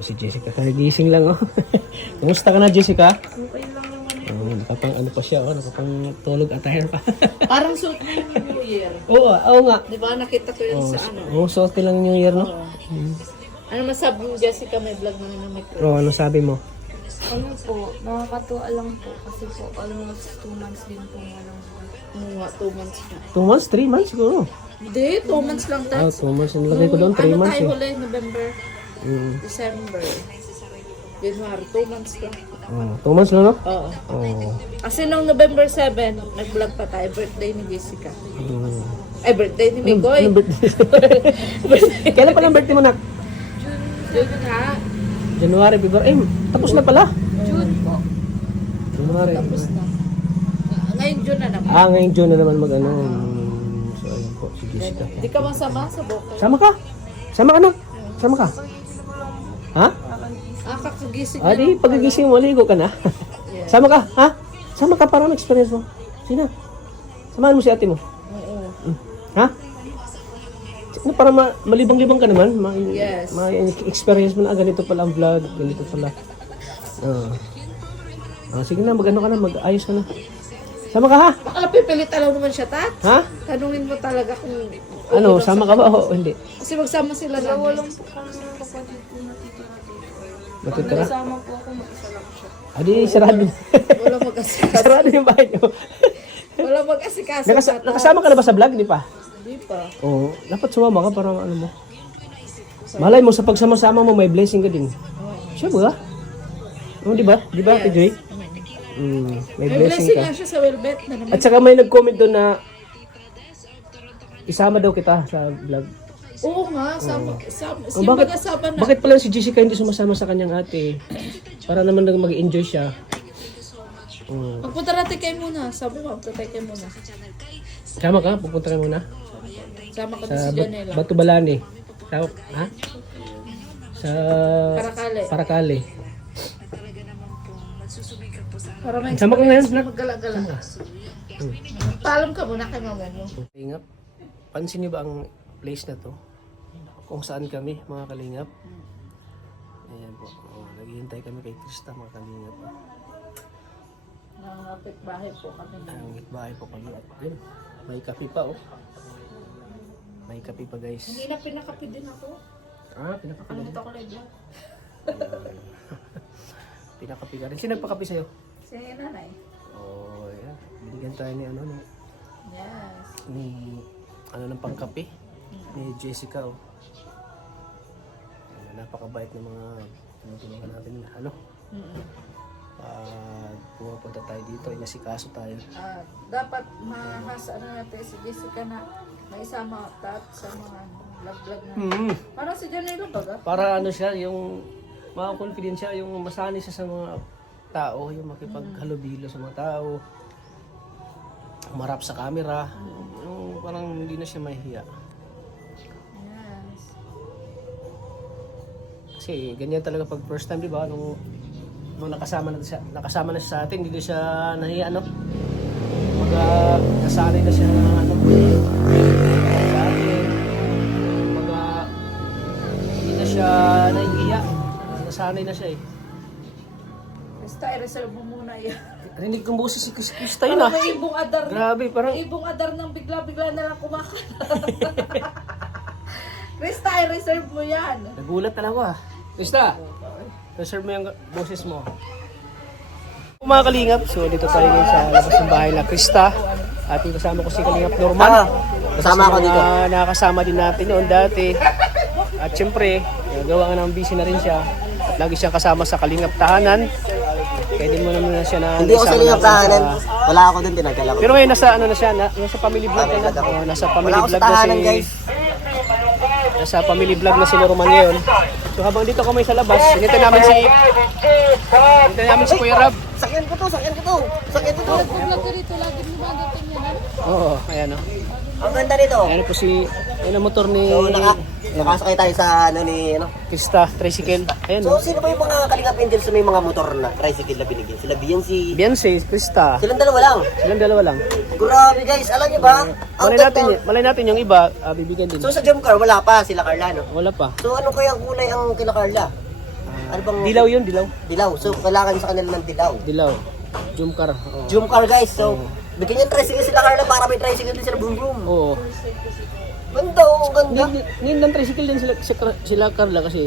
Si Jessica, kagising lang oh. Kumusta ka na, Jessica? Okay lang naman. Nakapang ano pa siya, nakapang tulog attire pa. Parang suot mo yung New Year. Oo nga. Di ba nakita ko yun sa ano? Oo, suot ko lang New Year, no? Oo. Ano masabi mo, Jessica? May vlog naman na may cruise. Oo, ano sabi mo? Ano po, nakakatuwa lang po kasi po almost 2 months din po walang Ano nga, 2 months na. 2 months, 3 months siguro. Hindi, 2 months lang Ah, tayo. 2 months. Nalagay ko doon, 3 Ano months tayo eh. huli? November, December, January, 2 months lang. 2 months lang, no? Oo. Oo. Kasi nung November 7, nag-vlog pa tayo, birthday ni Jessica. Ay, birthday ni Mikoy. Anong birthday? Kailan pa lang birthday mo, nak? June nga. January, February. Tapos na pala. June po. January. Tapos na. Ngayon June na naman. Ngayong June na naman mag-ano. So, ayun po, si Jessica. Di ka masama sa Bokay. Sama ka? Sama ka na? Sama ka? Ha? Kakagising Ah, di, pagkagising mo, ligo ka na. Sama ka, ha? Sama ka para ma-experience mo. Sina? Samahan mo si ate mo. Oo. Ha? Para malibang-libang ka naman. Yes. Ma-experience mo na, ganito pala ang vlog, ganito pala. Sige na, mag-ano ka na, mag-ayos ka na. Sama ka, ha? Baka pipilit lang naman siya, Tat. Ha? Tanungin mo talaga kung... Ano, sama ka ba o hindi? Kasi magsama sila na. Walang po kami ng kapatid po natitira dito. Matutira? Kasama po ako, mag-isa lang siya. Adi, sarado. Wala mag-asikaso. Sarado yung bahay niyo. Wala mag-asikaso. Nakasama ka na ba sa vlog? Di pa? Hindi pa. Oo. Dapat sumama ka para ano mo. Malay mo, sa pagsama-sama mo, may blessing ka din. Siya ba? Oo, di ba? Di ba, Ate Joy? May May blessing blessing ka. nga siya sa Welbet na naman. At saka may nag-comment doon na isama daw kita sa vlog. Oo nga, sama. Oh, Yung mag-asama na. bakit pala si Jessica hindi sumasama sa kanyang ate? Para naman mag-enjoy siya. Magpunta natin kayo muna. Sabi mo, magpunta kayo muna. Sama ka? Pupunta ka muna? Sama ka Sa si Janela. Batu Balani. Ha? Sa Parakale. Parakale. Para may Sama ka ngayon, nak. maggala-gala. Paalam ka muna kay mama mo. Kalingap, pansin niyo ba ang place na to? Kung saan kami, mga kalingap? Ayan po. Naghihintay kami kay Krista, mga kalingap. Nangapit bahay po kami. Ang bahay po kami. At yun, may kape pa oh. May kape pa guys. Hindi na pinakapi din ako. Pinakape Ano na. dito ko lang dyan? Pinakape ka rin. Sino nagpakape sa'yo? Si nanay. Oh, yeah. Binigyan tayo ni ano Yes. ni ano ng pangkape ni Jessica oh. Napakabait ng mga tinutulungan natin ano. Pumunta tayo dito, inasikaso tayo. Dapat mahasa na natin si Jessica na may isama tat sa mga vlog-vlog na. Parang si Janela baga. Para ano siya, yung maka-confident siya, yung masanay siya sa mga tao, yung makipaghalubilo sa mga tao, umarap sa camera, yung parang hindi na siya mahihiya. Yes. Kasi ganyan talaga pag first time, di ba? Nung nakasama na siya sa atin, hindi na siya nahiya, ano? Nasanay na siya na ano, sa atin. Hindi na siya nahihiya. Nasanay na siya eh. Basta i-reserve mo muna yan. Rinig kong boses si Krista yun ah. Parang may ibong adar. Grabe, parang Ibong adar ng bigla-bigla na lang kumakain. Krista, i-reserve mo yan. nagulat na ako ah. Krista, reserve mo yung boses mo. Mga kalingap, so dito tayo ngayon sa labas ng bahay na Krista. At yung kasama ko si Kalingap Norman. Kasama ako dito. Nakakasama din natin noon dati. At syempre, gawa nga ng busy na rin siya. At lagi siyang kasama sa Kalingap Tahanan. Kaya din mo naman na siya na... Hindi ako sa Lingap Tahanan. Wala ako dun, tinagala ko. Pero ngayon nasa ano na siya, nasa family vlog na. Nasa family Wala ako vlog sa na tahanan, si... guys. Nasa family vlog na si Norman ngayon. So habang dito kami sa labas, hinintay namin si Kuya Rab. Sakyan ko to. Sakyan ko to. Vlog ka dito, lagi mo mandating yan. Oo, ayan o. Ang ganda nito. Ayan po si... Ayan ang motor ni... So, nakasakay tayo sa ano ni ano. Krista, tricycle. Ayan o. So, sino ba yung mga Kalingap Angels na may mga motor na tricycle na binigyan? Sila Beyonce. Beyonce, Krista. Silang dalawa lang. Silang dalawa lang. Grabe guys, alam niyo ba? Ang Malay natin yung iba, bibigyan din. So sa jump car, wala pa sila Carla, no? Wala pa. So ano kaya ang kulay ang kila Carla? Ano bang... Dilaw yun, dilaw. Dilaw. So, kailangan sa kanila ng dilaw. Dilaw. Jumcar. Oo. Jumcar guys. So, bigyan niya tricycle sila Carla para may tricycle din sila boom boom. Oo. Ganda oh, ganda. Ngayon ng tricycle din sila Carla kasi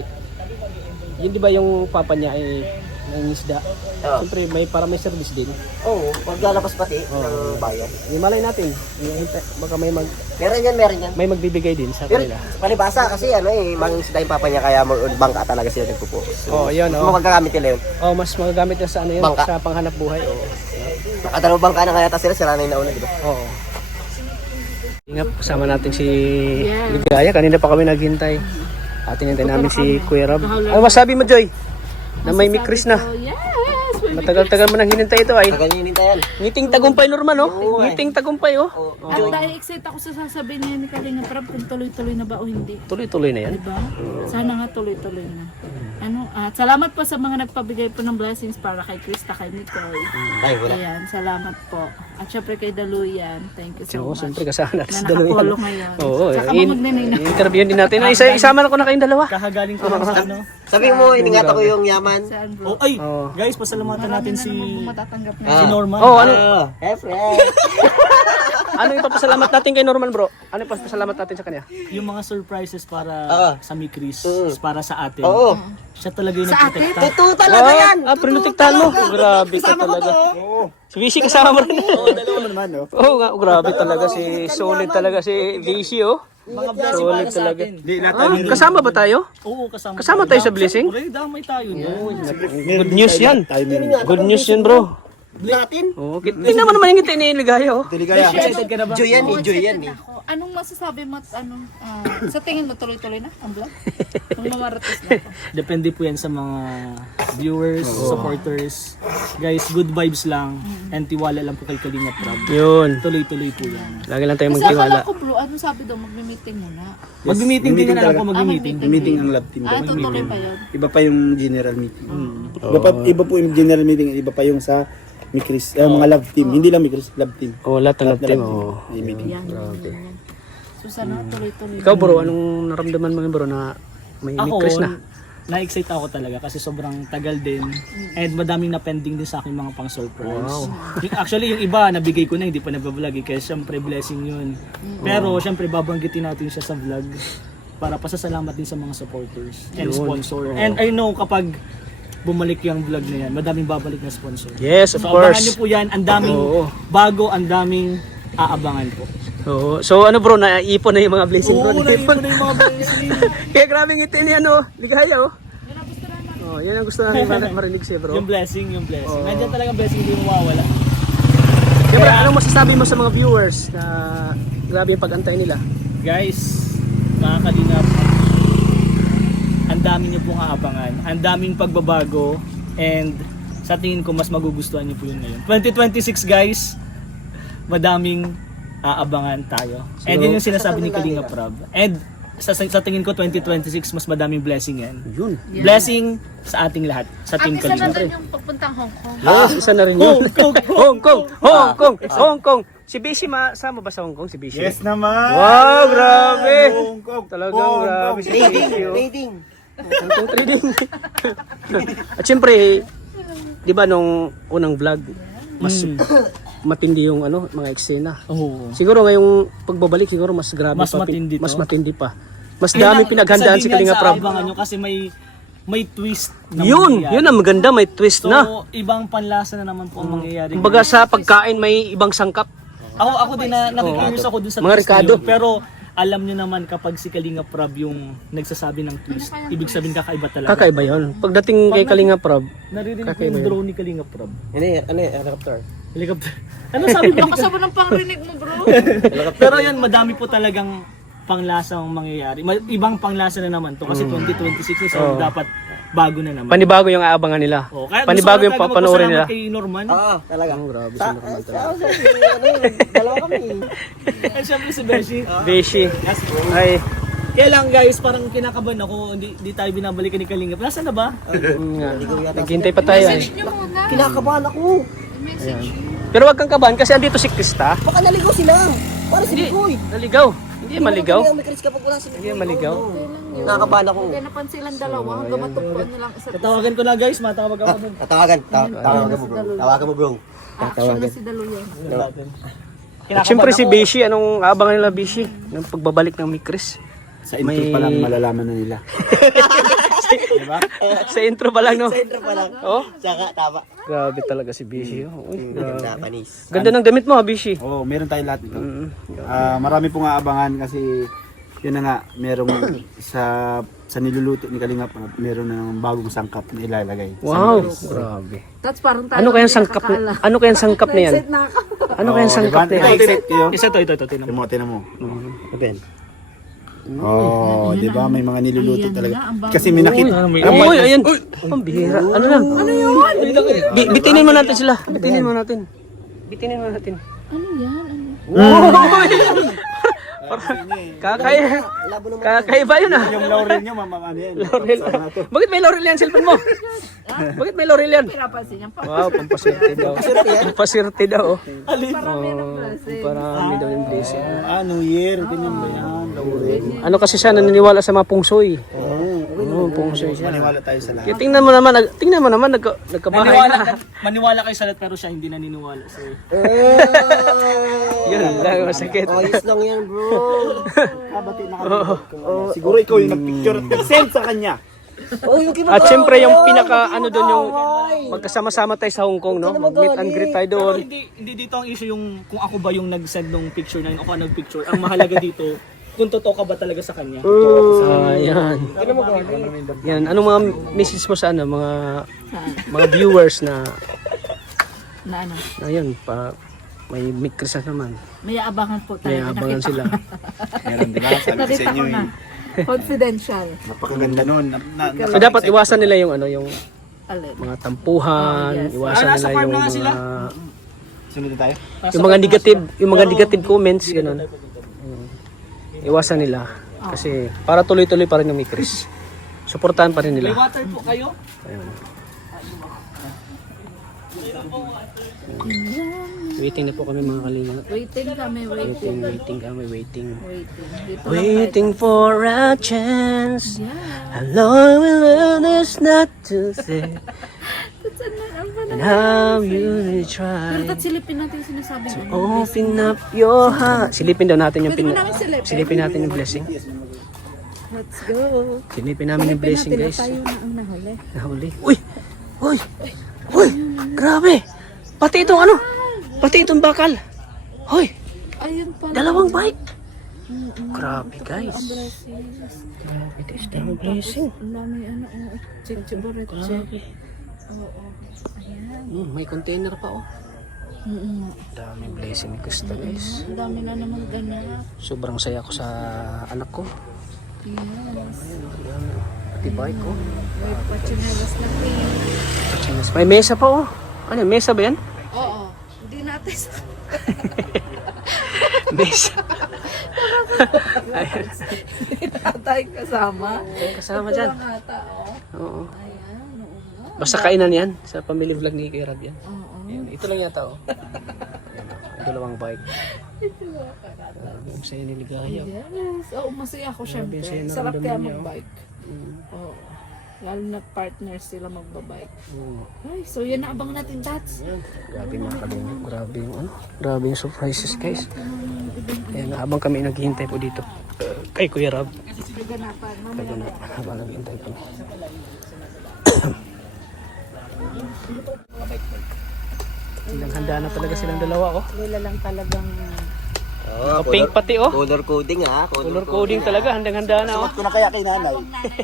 yun di ba yung papa niya ay nangisda. Oo. Siyempre may service din. Oo, maglalabas pati ng bayan. Yung malay natin, baka Meron yan. may magbibigay din sa Pero kanila. palibasa kasi mangisda yung papa niya kaya bangka talaga sila nagpo-focus. Oo, yun, oo. Magkagamit nila yun. Oh, mas magagamit na sa ano yun, Bangka. sa panghanap buhay. Oo. Nakadalaw bangka na kaya sila, sila na yung nauna, di ba? Oo. Ingat, kasama natin si Ligaya. Kanina pa kami naghintay. At hinintay namin si Kuya Rob. Ano masabi mo, Joy? Na may mikris na. Yes! Matagal-tagal mo nang hinintay ito ay. Tagal yung hinintayan. Ngiting tagumpay Norman, oh. Ngiting tagumpay, oh. At dahil excited ako sa sasabihin niya ni Kalinga Prab kung tuloy-tuloy na ba o hindi. Tuloy-tuloy na yan. Diba? Sana nga tuloy-tuloy na. At salamat po sa mga nagpabigay po ng blessings para kay Krista, kay Nicole. Ay, wala. Ayan, salamat po. At syempre kay Daluyan, thank you so Oo, much. siyempre kasama natin Na sa dalawa. nakapolo ngayon. Oo, Saka mo magninay. interview din natin. Ay, isama na ko na kayong dalawa. Kakagaling ko lang sa ano. Sabi mo, iningatan ko yung yaman. Saan Oh, bro? ay, Oo. guys, pasalamatan natin si Matatanggap na. si Norman. Oh, ano? Ah, Ano yung papasalamat natin kay Norman, bro? Ano yung papasalamat natin sa kanya? Yung mga surprises para sa mi Chris, para sa atin. Oo. Siya talaga yung nagprotekta. Totoo talaga yan. Prinotektahan mo. Grabe ka talaga. Si Vici kasama mo rin. Oo nga, grabe talaga si solid talaga si Vici, oh. Mga blessing Solid para sa talaga. atin. Kasama ba tayo? Oo, kasama. Kasama tayo sa blessing? Siyempre, damay tayo niyan. Good news yan. Good news yan, bro. Natin. Oo, tingnan mo naman yung ngiti ni Ligaya, oh. Excited ka na ba? Joy yan eh, Joy yan eh. Ako, anong masasabi mo at sa tingin mo tuloy-tuloy na ang vlog? Kung mamaratos na ako. Depende po yan sa mga viewers, supporters. Guys, good vibes lang. And tiwala lang po kay Kalinga Prab. Yun. Tuloy-tuloy po yan. Lagi lang tayo Kasi magtiwala. akala ko bro, ano sabi daw, magme-meeting muna. Mag-meeting din na lang po, mag-meeting. Meeting ang lab team. Tutuloy pa yun. Iba pa yung general meeting. Iba po yung general meeting, iba pa yung sa Mikris, mga love team. Hindi lang Mikris, love team. Oh, lahat ng team, oh. May meeting. Yan. So sana tuloy-tuloy. Ikaw, bro, anong naramdaman mo, bro, na may Ako, Chris na? na-excite ako talaga kasi sobrang tagal din. And madaming na-pending din sa akin mga pang-surprise. Actually, yung iba, nabigay ko na, hindi pa nag-vlog eh. Kaya syempre, blessing yun. Pero syempre, babanggitin natin siya sa vlog para pasasalamat din sa mga supporters and sponsor. And I know kapag bumalik yung vlog na yan, madaming babalik na sponsor. Yes, of So, course. abangan nyo po yan. Ang daming bago, ang daming aabangan po. Oo. So ano bro, naipon na yung mga blessing bro. Oo, Naipon. naipon na yung mga blessing. Kaya grabe ngiti ni ano, Ligaya, oh. Oh, yan ang gusto namin marinig siya, bro. Yung blessing. Nandiyan talagang blessing, hindi mawawala. Siyempre, anong masasabi mo sa mga viewers na grabe yung pag-antay nila? Guys, mga kalingap, ang dami niyo pong aabangan, ang daming pagbabago, and sa tingin ko mas magugustuhan niyo po yun ngayon. 2026 guys, madaming aabangan tayo. And yun yung sinasabi ni Kalinga Prab. And sa tingin ko 2026 mas madaming blessing yan. Yun. Blessing sa ating lahat, sa At Team isa na Kalinga. rin yung pagpuntang Hong Kong. Yes, isa na rin yun. Hong Kong. Si Bishi, sama ba sa Hong Kong? Si Bishi? Yes naman! Wow, grabe! Hong Kong. Talagang grabe si Bishi, oh. Trading. Hong Kong trading. At syempre, di ba nung unang vlog, mas matindi yung ano, mga eksena. Oo. Siguro ngayong pagbabalik, siguro mas grabe Mas pa. matindi to. Mas matindi pa. Mas dami pinaghandaan si Kalinga Prab. Abangan nyo kasi may twist na Yun mangyayari. ang maganda, may twist So, na. ibang panlasa na naman po ang mangyayari. Kumbaga sa pagkain may ibang sangkap. Ako din na nakikurious ako dun sa Mga twist na Ricardo. yun. Pero alam nyo naman kapag si Kalinga Prab yung nagsasabi ng twist, ibig sabihin kakaiba talaga. Kakaiba yun. Pagdating kay Kalinga Prab, Naririnig ko kakaiba yung yun. drone ni Kalinga Prab. Ano eh, helicopter. Helicopter. Ano sabi ba? Kasama ng pangrinig mo bro. Pero yan, madami po talagang panglasang mangyayari. Ibang panglasa na naman to kasi 2026 so dapat bago na naman. panibago yung aabangan nila. Oh, kaya Panibago gusto yung ko talaga papanoorin nila. magpasalamat kay Norman. Talaga. Grabe si Norman talaga. Dalawa kami. At syempre si Beshi. Bishi. Ay, Kaya lang guys, parang kinakabahan ako, hindi tayo binabalikan ni Kalinga. Nasaan na ba? naghintay pa tayo. Ay. Message nyo muna. Kinakabahan ako. Message. Pero wag kang kabahan kasi andito si Krista. Baka naligaw sila. Para si Koy. Naligaw. Hindi maligaw. May Chris kapag wala si Hindi maligaw. Kailan Nakakabahan ako. Kaya napansin silang dalawa hanggang matugpuan nilang isa't isa. Tatawagan ko na guys, matawag ako dun. Tawagan mo bro. Tawagan mo bro. Action na si Daluyan. At syempre si Bishi, anong abangan nila Bishi? Ng pagbabalik ng Mikris. Sa intro pa lang malalaman na nila. Sa intro pa lang, no? Center pa lang. Oh, Tsaka, tama. grabe talaga si Bishi. Oh. Uy, Ganda, panis. ganda ng damit mo, ha, Bishi. Oo, meron tayong lahat ito. Marami pong aabangan kasi yun na nga, merong sa niluluto ni Kalingap, meron na ng bagong sangkap na ilalagay. Wow, grabe. That's parang tayo. Ano kayang sangkap? Ano kayang sangkap na yan? Excited na ako. Ano kayang sangkap na yan? Na-excite kayo? Isa to, ito, tinan mo. Tinan mo. Open. Oh, di ba? May mga niluluto talaga. Kasi may nakita. Uy, ayan. Pambihira. Ano lang? Ano yun? Bitinin mo natin sila. Bitinin mo natin. Bitinin mo natin. Ano yan? Kakaiba yun, ah. Yung laurel nyo, ano yan? Laurel. Bakit may laurel yan, cellphone mo? Bakit may laurel yan? Pinapansin niya pa. Wow, pampaswerte daw. Pampaswerte daw. Oh. Parami ng blessing. Parami daw yung blessing. New Year, ganyan ba yan? Laurel. Ano kasi siya, naniniwala sa mga pungsoy. Oo, pungsoy siya. Maniwala tayo sa lahat. Kaya tingnan mo naman, nagkabahay na. Maniwala kayo sa lahat pero siya hindi naniniwala. So, Yun lang, masakit. Ayos lang yan bro. Kabati na kami. Siguro ikaw yung nag-picture at nag-send sa kanya. At syempre yung pinaka ano doon yung magkasama-sama tayo sa Hong Kong, no? Mag-meet and greet tayo pero doon. hindi dito ang issue yung kung ako ba yung nag-send ng picture na yun, ako ang nag-picture. Ang mahalaga dito, kung totoo ka ba talaga sa kanya. Ayan. Yan, anong mga message mo sa ano, mga viewers na Na ano? ayun, may Mikris na naman. May abangan po tayo. May abangan Nakita sila. Meron diba? Sabi ko sa Nakita inyo ko na. Confidential. Napakaganda nun. So dapat iwasan nila yung ano, yung Alin. mga tampuhan, iwasan nila yung mga Sunod na tayo? yung mga negative comments ganun. Iwasan nila kasi para tuloy-tuloy pa rin yung Mikris. Suportahan pa rin May nila. water po kayo? Waiting na po kami mga kalinga. Waiting kami, waiting. Waiting for a chance. How long will this not to say? And how you will Pero try tat silipin natin yung sinasabi niya. open up your heart. Silipin daw natin yung Pwede mo namin silipin. silipin natin yung blessing. Let's go. Silipin namin yung blessing, Silipin guys. natin na tayo na ang nahuli. Nahuli. Uy! Uy! Uy! Grabe! Pati itong ano? Pati itong bakal. Hoy! Ayun pala. Dalawang bike! Grabe, guys. Blessings. Grabe, guys. Daming blessing. Ang dami ano, chichiburet. Grabe. Oo. Ayan. May container pa, oh. Mm-mm. Daming blessing gusto, guys. Ang dami na naman ganap. Sobrang saya ko sa anak ko. Yes. Pati bike, oh. May pachinelas na pink. May mesa pa, oh. Ano, mesa ba yan? Oo. Hindi natin. Mesa. Hindi natin kasama. Kasama Ito dyan. lang ata, oh. Oo. Ayan, oo. Basta kainan yan. Sa family vlog ni Kuya Rab yan. Oo. Ayan, ito lang yata, oh. Ayan, oh. Dalawang bike. Ang saya ni Ligaya. Yes. Oo, masaya ako syempre. saya na Sarap ramdaman kaya niya, oh. magbike. Oo. Lalo na partners sila magbabike. Oo. Ay, so yan na abang natin, Tats. Grabe mga kalingap. Grabe yung ano. Grabe yung surprises, guys. Ayan, habang kami naghihintay po dito. Kay Kuya Rab. Ganapan. Kaya na, habang naghihintay kami. Handa na talaga silang dalawa, oh. Nila lang talagang Pink pati, oh. Color coding ha. Color coding talaga. Handang-handa na, oh. Pasuot ko na kaya kay nanay.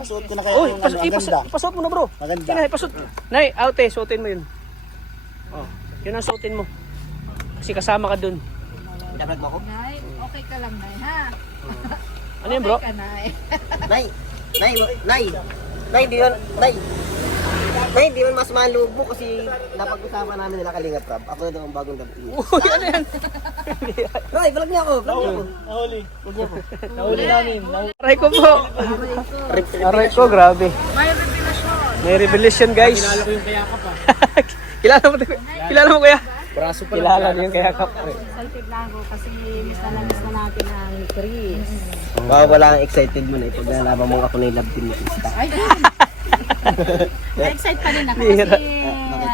Pasuot ko na kaya Uy, yung ano, ang ganda. ipasot mo na, bro. Maganda. Nay, pasot. Nay, ate, suotin mo yun. Oh, yun ang suotin mo. Kasi kasama ka dun. Dapat mo ako? Nay, okay ka lang, Nay, ha? Ano yun, bro? Okay ka, Nay. Nay! Nay! Nay! Nay, di man, Nay! Nay, di man mas maloob mo kasi napag-usapan namin nila Kalingap Rab. Ako na daw ang bagong dating. Uy, ano yan? Nay, vlog niya ako! Vlog niya ako! Nahuli namin. Aray ko po. Aray ko, grabe. May revelasyon. May revelation, guys. Kilala ko yung kaya ka pa. Kilala mo kuya? Braso pa kilala din kaya kap. Excited na ako kasi miss na natin ang Chris. Wala kang excited mo na ipag nalaman mo ako na yung love team ni Krista. Na-excite pa rin ako kasi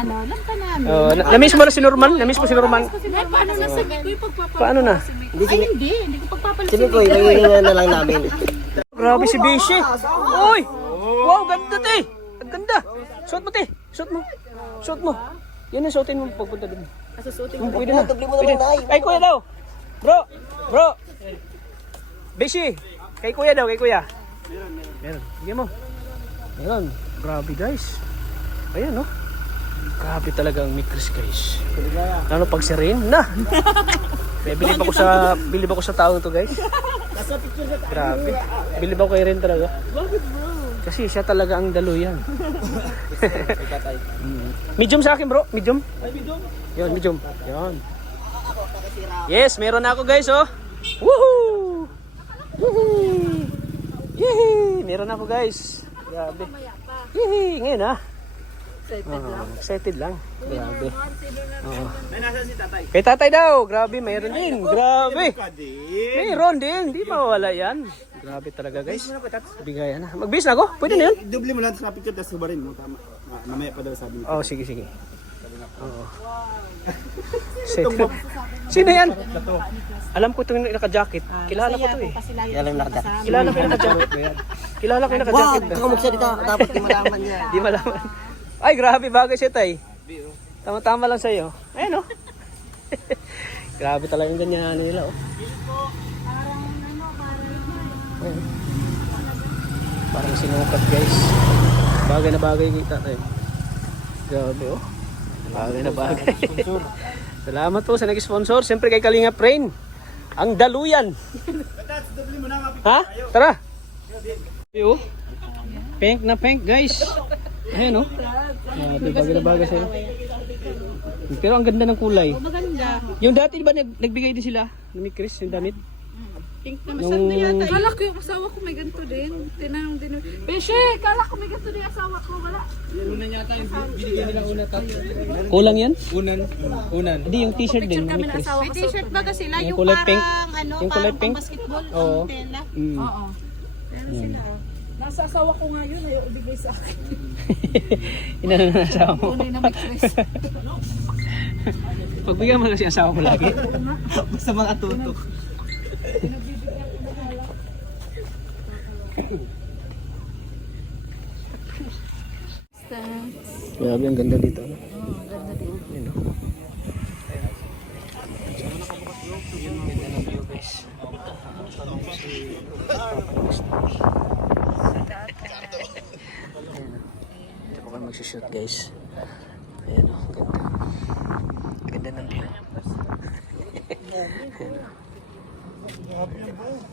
love ka namin. Oh, na-miss mo na si Norman? Na-miss mo si Norman? Paano na sabi ko yung pagpapalala? Paano na? Hindi ko pagpapalit. Sabi ko, ilanginan na lang namin. Grabe si Bishi. Uy! Wow, ganda te! Ang ganda! Suot mo te! Suot mo! Suot mo! Yan ang suotin mo pagpunta dun. Pwede na. Doble mo naman na. Kay kuya daw! Bro! Bro! Bishi! Kay kuya daw, kay kuya. Meron. Bigyan mo. Meron. Grabe guys. Ayan no. Grabe talaga ang Mikris guys. Lalo pag si Rin na. Bilib ako sa tao to guys. Grabe. Bilib ako kay Rin talaga. Kasi siya talaga ang daluyan. Medium sa akin bro, medium. Yan, medium. Yan. Yes, meron na ako guys oh. Woohoo! Yehey! Yehey! Meron na ako guys. Grabe. Yehey! Ngayon ah. Excited lang. Grabe. Kay tatay daw. Grabe, mayroon din. Grabe. Mayroon din. Di mawawala yan. Grabe talaga guys. Bigayan na. Magbis na ako? Pwede na yun? Doble mo lang sa picture, tapos subarin mo. Tama. Mamaya pa daw sabi niya. Oh, sige, sige. Oo. Sino yan? Alam ko itong naka-jacket. Kilala ko to eh. Yan lang nakadak. Kilala ko yung naka-jacket. Kilala ko yung naka-jacket. Wow, baka magsalita. Dapat di malaman niya. Di malaman. Ay, grabe bagay siya tay. Tama-tama lang sa'yo. Ayan oh. Grabe talaga yung ganyan nila oh. Ayan. Parang sinukat guys. Bagay na bagay kita tayo. Grabe oh. Bagay na bagay. Salamat po sa nag-sponsor. Siyempre kay Kalinga Prain. Ang daluyan. Ha? Tara. Yo. Pink na pink guys. Ayan oh. Bagay na bagay sila. Pero ang ganda ng kulay. Maganda. Yung dati di ba nagbigay din sila ni Chris yung damit? Pink na masal na yata. Kala ko yung asawa ko may ganito din. Tinanong din. Beshe, kala ko may ganito din yung asawa ko. Wala. Kulang yan? Unan. Hindi yung t-shirt din ni Chris. May t-shirt ba kasi sila? Yung Yung kulay parang pink. ano, Yung kulay parang pink. basketball. Oo. Ang tela. Mm. Oo. Meron sila. Nasa asawa ko nga yun. Ayaw ibigay sa akin. Inano na asawa mo. Unay na may Chris. Pagbigyan mo kasi asawa mo lagi. Basta makatutok. Grabe, ang ganda dito. No? Ang ganda din. Yun, oh. Ganda ng view, guys. Ito po kami magsishoot, guys. Ayan, oh, ganda. Ganda ng view.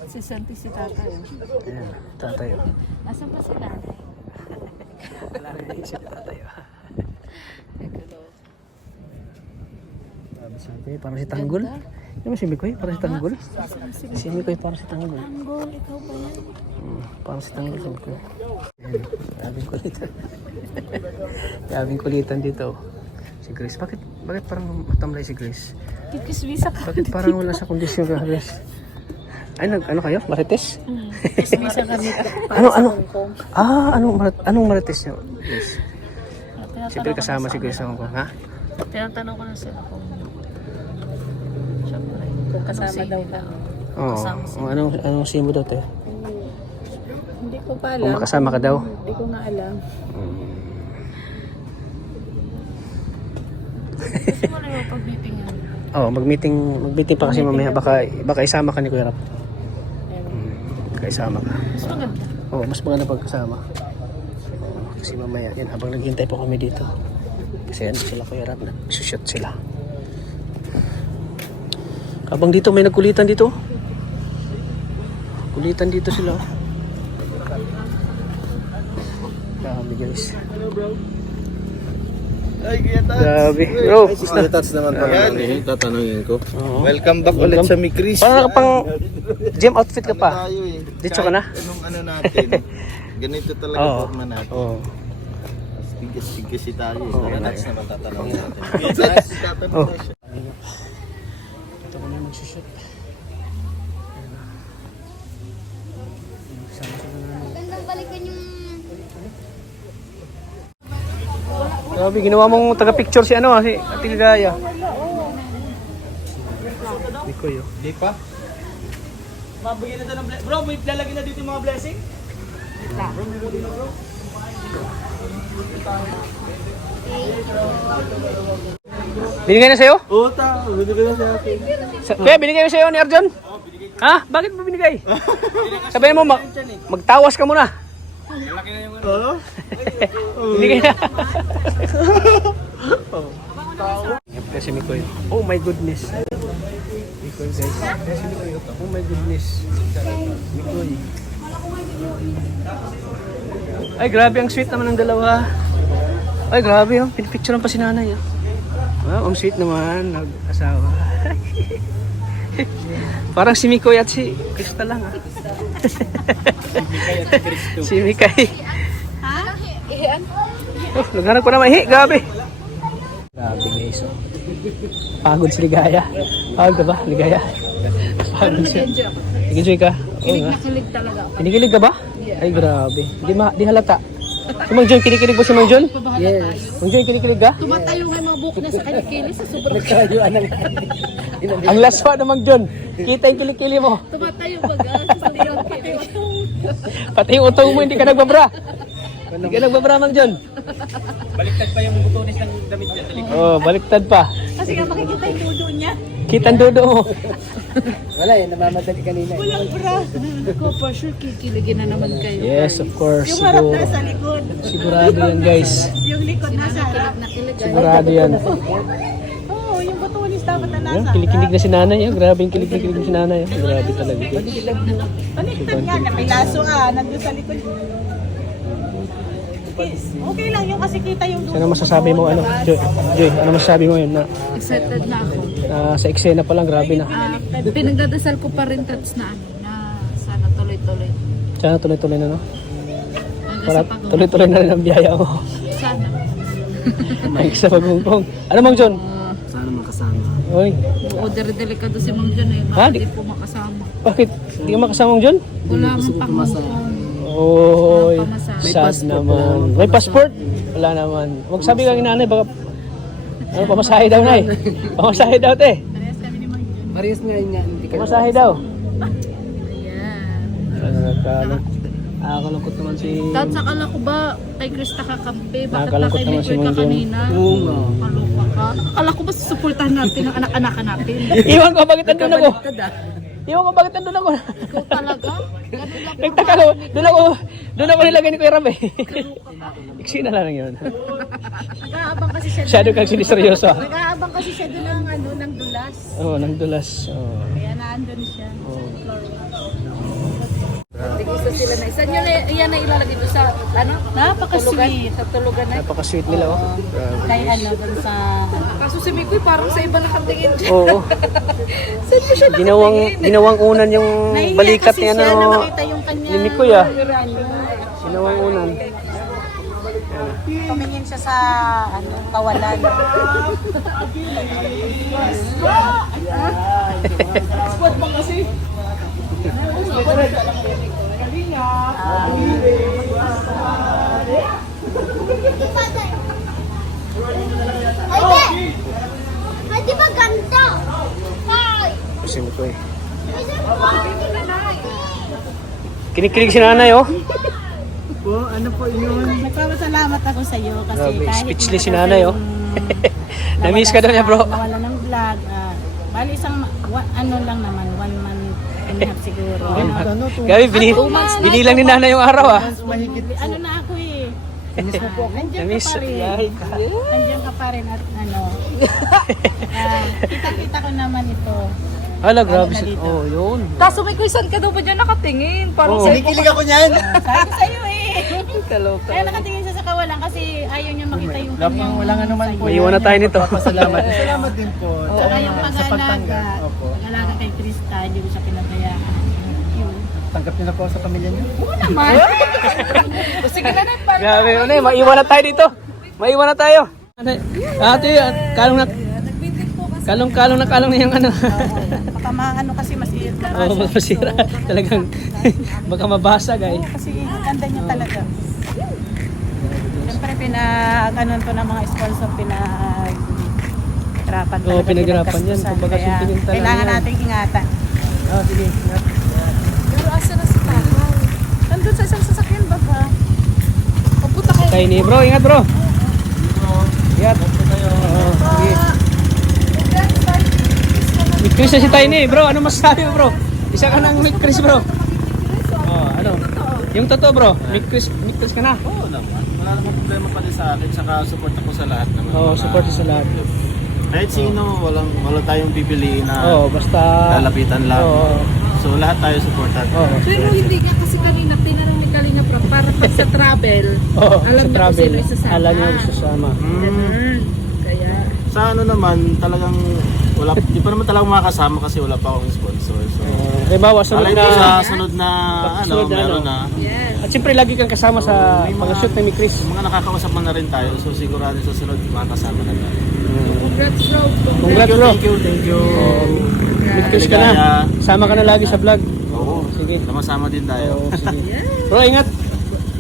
Si Santi si tatay. Ayan, tatayo. Nasaan pa sila? Wala rin siya tatayo. Sabi sabi, parang si Tanggol. Yung si Mikoy, parang si Tanggol. Si Mikoy, parang si Tanggol. Tanggol, ikaw ba yan? Parang si Tanggol. Grabing kulitan. Grabing kulitan dito. Si Grace, bakit parang matamlay si Grace? Kikis visa ka. Bakit parang wala sa kondisyon ka, Grace? Ay, ano kayo? Marites? Kikis visa kami. Anong marites niyo? Grace? Siyempre kasama si Grace sa Hong Kong, ha? Tinatanong ko na sila kung kasama daw ka. Oo. Anong simo daw, te? Hindi ko pa alam. Kung makasama ka daw? Hindi ko nga alam. Gusto mo na yung pag-meetingan. Oh, mag-meeting pa kasi mamaya baka isama ka ni Kuya Rap. Baka isama ka. Mas maganda. Oh, mas maganda pag kasama. Kasi mamaya yan habang naghihintay po kami dito. Kasi ano sila Kuya Rap, nag-shoot sila. Habang dito may nagkulitan dito. Kulitan dito sila. Grabe guys. Ay, kaya Grabe. Bro, Kuya Tats naman pa yan. Tatanungin ko. Oo. Welcome back ulit sa Mikris. Parang pang gym outfit ka pa. Tayo eh. Dito ka na? Anong ano natin. Ganito talaga Oo. forma natin. Oo. Tigas-tigas si tayo. Oo. Kuya Tats naman tatanungin natin. Kuya Tats, tatanungin Oh. tayo siya. photoshoot. Gandang balikan yung... Grabe, ginawa mong taga-picture si ano, si Ate Ligaya. Hindi ko yun. Di pa? Mabigyan na ito ng blessing. Bro, may lalagyan na dito yung mga blessing? Binigay na sa'yo? Oo, binigay na sa akin. Kuya, binigay mo sa'yo ni Arjon? Ha? Bakit mo binigay? Sabihin mo, magtawas ka muna. Oo? Binigay na. Si Mikoy. Oh my goodness. Mikoy guys. Si Mikoy. Oh my goodness. Mikoy. Ay grabe, ang sweet naman ng dalawa. Ay grabe, oh. Pinipicturean pa si nanay. Oh. Wow, ang sweet naman. Nag-asawa. Parang si Mikoy at si Krista lang. Ah. Si Mikay. Ha? Oh, naghanap ko naman. Hey, grabe. Grabe guys. Oh. Pagod si Ligaya. Pagod ka ba, Ligaya? Pagod siya. Nag-enjoy ka? Kilig na kilig talaga. Kinikilig ka ba? Ay, grabe. Di halata. Si Mang John, kinikilig ba si Mang John? Yes. Mang John, kinikilig ka? Tumatayo nga mga buhok na sa kilikili sa sobrang Ang laswa na Mang John. Kita yung kilikili mo. tumatayo baga sa sobrang kilig. Pati yung utong mo, hindi ka nagbabra. Hindi ka nagbabra, Mang John. Baliktad pa yung butones ng damit niya. Oh, baliktad pa. Kasi nga makikita yung dudo niya. Kita ang dudo mo. Wala eh, namamadali kanina. Walang bra. Ko for sure kikiligin na naman kayo. Yes, of course. Yung harap Siguro. nasa likod. Sigurado yan, guys. Yung likod nasa harap. Kilig na Sigurado yan. Oo, yung butulis dapat na Yan, kilig na si nanay. Yan. Grabe yung kilig na si nanay. Yan. Grabe talaga. Baliktad nga, na may laso nandun sa likod. Okay lang yung kasi kita yung dudo. Ano masasabi mo, ano? Joy, ano masasabi mo yun? Na, Excited na ako. sa eksena pa lang, grabe na. Pinagdadasal ko pa rin tats na na sana tuloy-tuloy. Sana tuloy-tuloy na, no? Hanggang Para sa pag tuloy-tuloy na rin ang biyaya mo. Sana. Ay, sa pagbumpong. Ano, Mang John? Sana makasama. Oy, Oo, delikado si Mang John eh. Ha? Bakit di po makasama? bakit? Hindi ka makasama, Mang John? Wala mong pangungkong. Oy, Pamasahe. sad naman. May passport? Wala naman. Huwag sabi kang nanay, baka ano, pamasahe daw, nay. Pamasahe daw, te. Parehas kami ni Mang John. Marius nga yun yan. Hindi ka Pamasahe daw. Ayan. Nakakalungkot naman si... Tats, akala ko ba kay Krista kakampi? Bakit na Nakakalungkot kay naman si Mikoy ka Mang John. kanina? Oo nga. Kaloka ka. Akala ko ba susuportahan natin ang anak-anakan natin? Iwan ko, bakit nandun ako? Iwan ko, bakit nandun ako? Ikaw talaga? Ganun lang. Nagtaka ko, doon ako nilagay ni Kuya Ram eh. Iksi na lang yun. Nag-aabang kasi siya. Masyado kang siniseryoso ah. Nag-aabang kasi siya doon ng, ano, ng dulas. Oo, nang dulas. Oo. Kaya naandun siya. Oo. Gusto sila na. Saan yan na ilalagay doon sa, ano? Napaka-sweet. Sa tulugan na. Napaka-sweet nila oh. Grabe. Kay ano, doon sa... Kaso si Mikoy parang sa iba nakatingin dyan. Oo. Saan mo siya Ginawang unan yung balikat niya na no. makita yung kanya. Ni Mikoy ah. Ginawang unan. Tumingin siya sa, ano, kawalan. Squad pa kasi. Ay, di ba ganda? Ay! Kasi Mikoy. Kinikilig si nanay oh. Po, ano po yun? Nagpapasalamat ako sa iyo kasi Grabe, kahit speechless si nanay oh. Na-miss ka daw niya bro. nawala ng vlog. Bali isang, ano lang naman, 1 month and a half siguro. Ano, Gabi, binilang ni nanay yung araw ah. Ano na ako eh. Nandiyan Na-miss. ka pa rin. Nandiyan ka pa rin at ano. Kita-kita ko naman ito. Hala, grabe siya. Oh, yun. Kaso may kuisan ka daw ba dyan nakatingin? Parang Oo. Kinikilig ako niyan. sabi ko sa'yo eh. Kaloka. Kaya nakatingin siya sa kawalan kasi ayaw niya makita yung kanyang... Walang ano man po. May iwan na tayo nito. Salamat. Salamat din po. Saka yung Sa pag-alaga. pagtanggap. Opo. Pag-alaga kay Krista, hindi ko siya pinabayaan. Yun. Tanggap niyo na po sa pamilya niyo. Oo naman. Sige na na. Grabe, ano eh, maiwan na tayo dito. Maiwan na tayo. Ate, kalong na. Kalong na yung ano. maano kasi masira. Oo, masira. Talagang baka mabasag ay. Oo, kasi ganda niya talaga. Siyempre ano to ng mga sponsor pinaghirapan Oo, pinaghirapan yan. pinagkastusan. Kumbaga, Kaya suntingin talaga kailangan yan. nating ingatan. Ah, sige. Ingat. Pero asa na si Tahaw? Nandun sa isang sasakyan baba. Papunta kayo. Tayo ni bro, ingat bro. Ingat. Oo, sige. Meet Chris na si Tiny, bro. Ano masasabi mo, bro? Isa ka ng Meet Chris, bro. Oh, ano? Yung totoo, bro. Meet Chris ka na. Oo naman. Wala namang problema pa din sa akin. Saka support ako sa lahat naman. Oo, support sa lahat. Kahit sino, wala tayong pipiliin na Oo, basta... lalapitan lang. Oo. So lahat tayo supportan. Oo. Pero hindi nga kasi kanina tinanong ni Kalinga Prab para pag sa travel. Oo, Alam sa niya travel. kung sino isasama. Alam niya kung sasama. Ganun. Kaya, Sa ano naman, talagang di pa naman talagang makakasama kasi wala pa akong sponsor. So, Kaya bawa, sunod alay na... sa sunod na Sunod na meron ano. na. yes. At siyempre, lagi kang kasama sa pang-shoot ni Meet Chris. Mga nakakausap man na rin tayo. So sigurado sa sunod makakasama na tayo. Congrats, bro. Congrats, bro. Thank you. Meet Chris ka na. Sama ka na lagi sa vlog. Oo, Sige. sama din tayo. Oo, sige. Bro, ingat.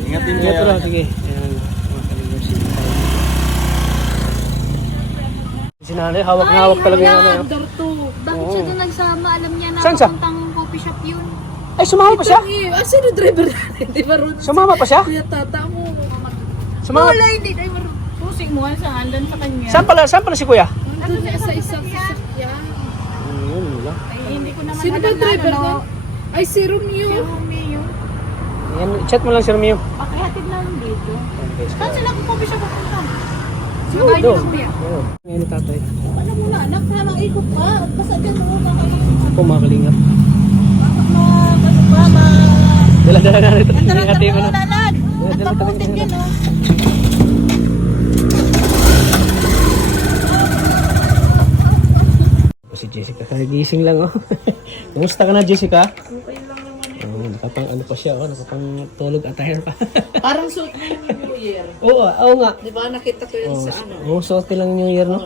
Ingat din Ingat, kayo. bro. Sige. Ayan. Mga kalingap, sige tayo. Si nanay, hawak-hawak talaga yung nanay. oh. Under 2. Bakit siya doon nagsama? Alam niya na Saan siya? papuntang coffee shop yun. Ay, sumama pa siya? Ah, sino driver natin? Di ba ron? Sumama pa siya? Kuya tata mo. Sumama. Wala, hindi. Ay, pusing mo sa andan sa kanya. Saan pala si kuya? Ano na sa isang sasakyan? Yun lang. Ay, hindi ko naman Sino ba alam driver na, nun? Ay, si Romeo. Si Romeo. Yan, chat mo lang si Romeo. Pakihatid na lang dito. Saan sila kung coffee shop papunta? Sa Doon. bahay ni Kuya. Oo. Ngayon ni tatay. Ano mo na, anak na lang ikot pa. Basta dyan mo na Ako mga kalingap. ano pa, Dala-dala na rin ito. Ate, ano? Lalad. Dala-dala talaga Yan, ito. oh. Si Jessica, kagising lang oh. Kumusta ka na, Jessica? Okay lang naman. Nakapang ano pa siya, nakapang tulog attire pa. Parang suot mo yung New Year. Oo nga. Di ba nakita ko yun sa ano? Oo, suot lang yung year, no?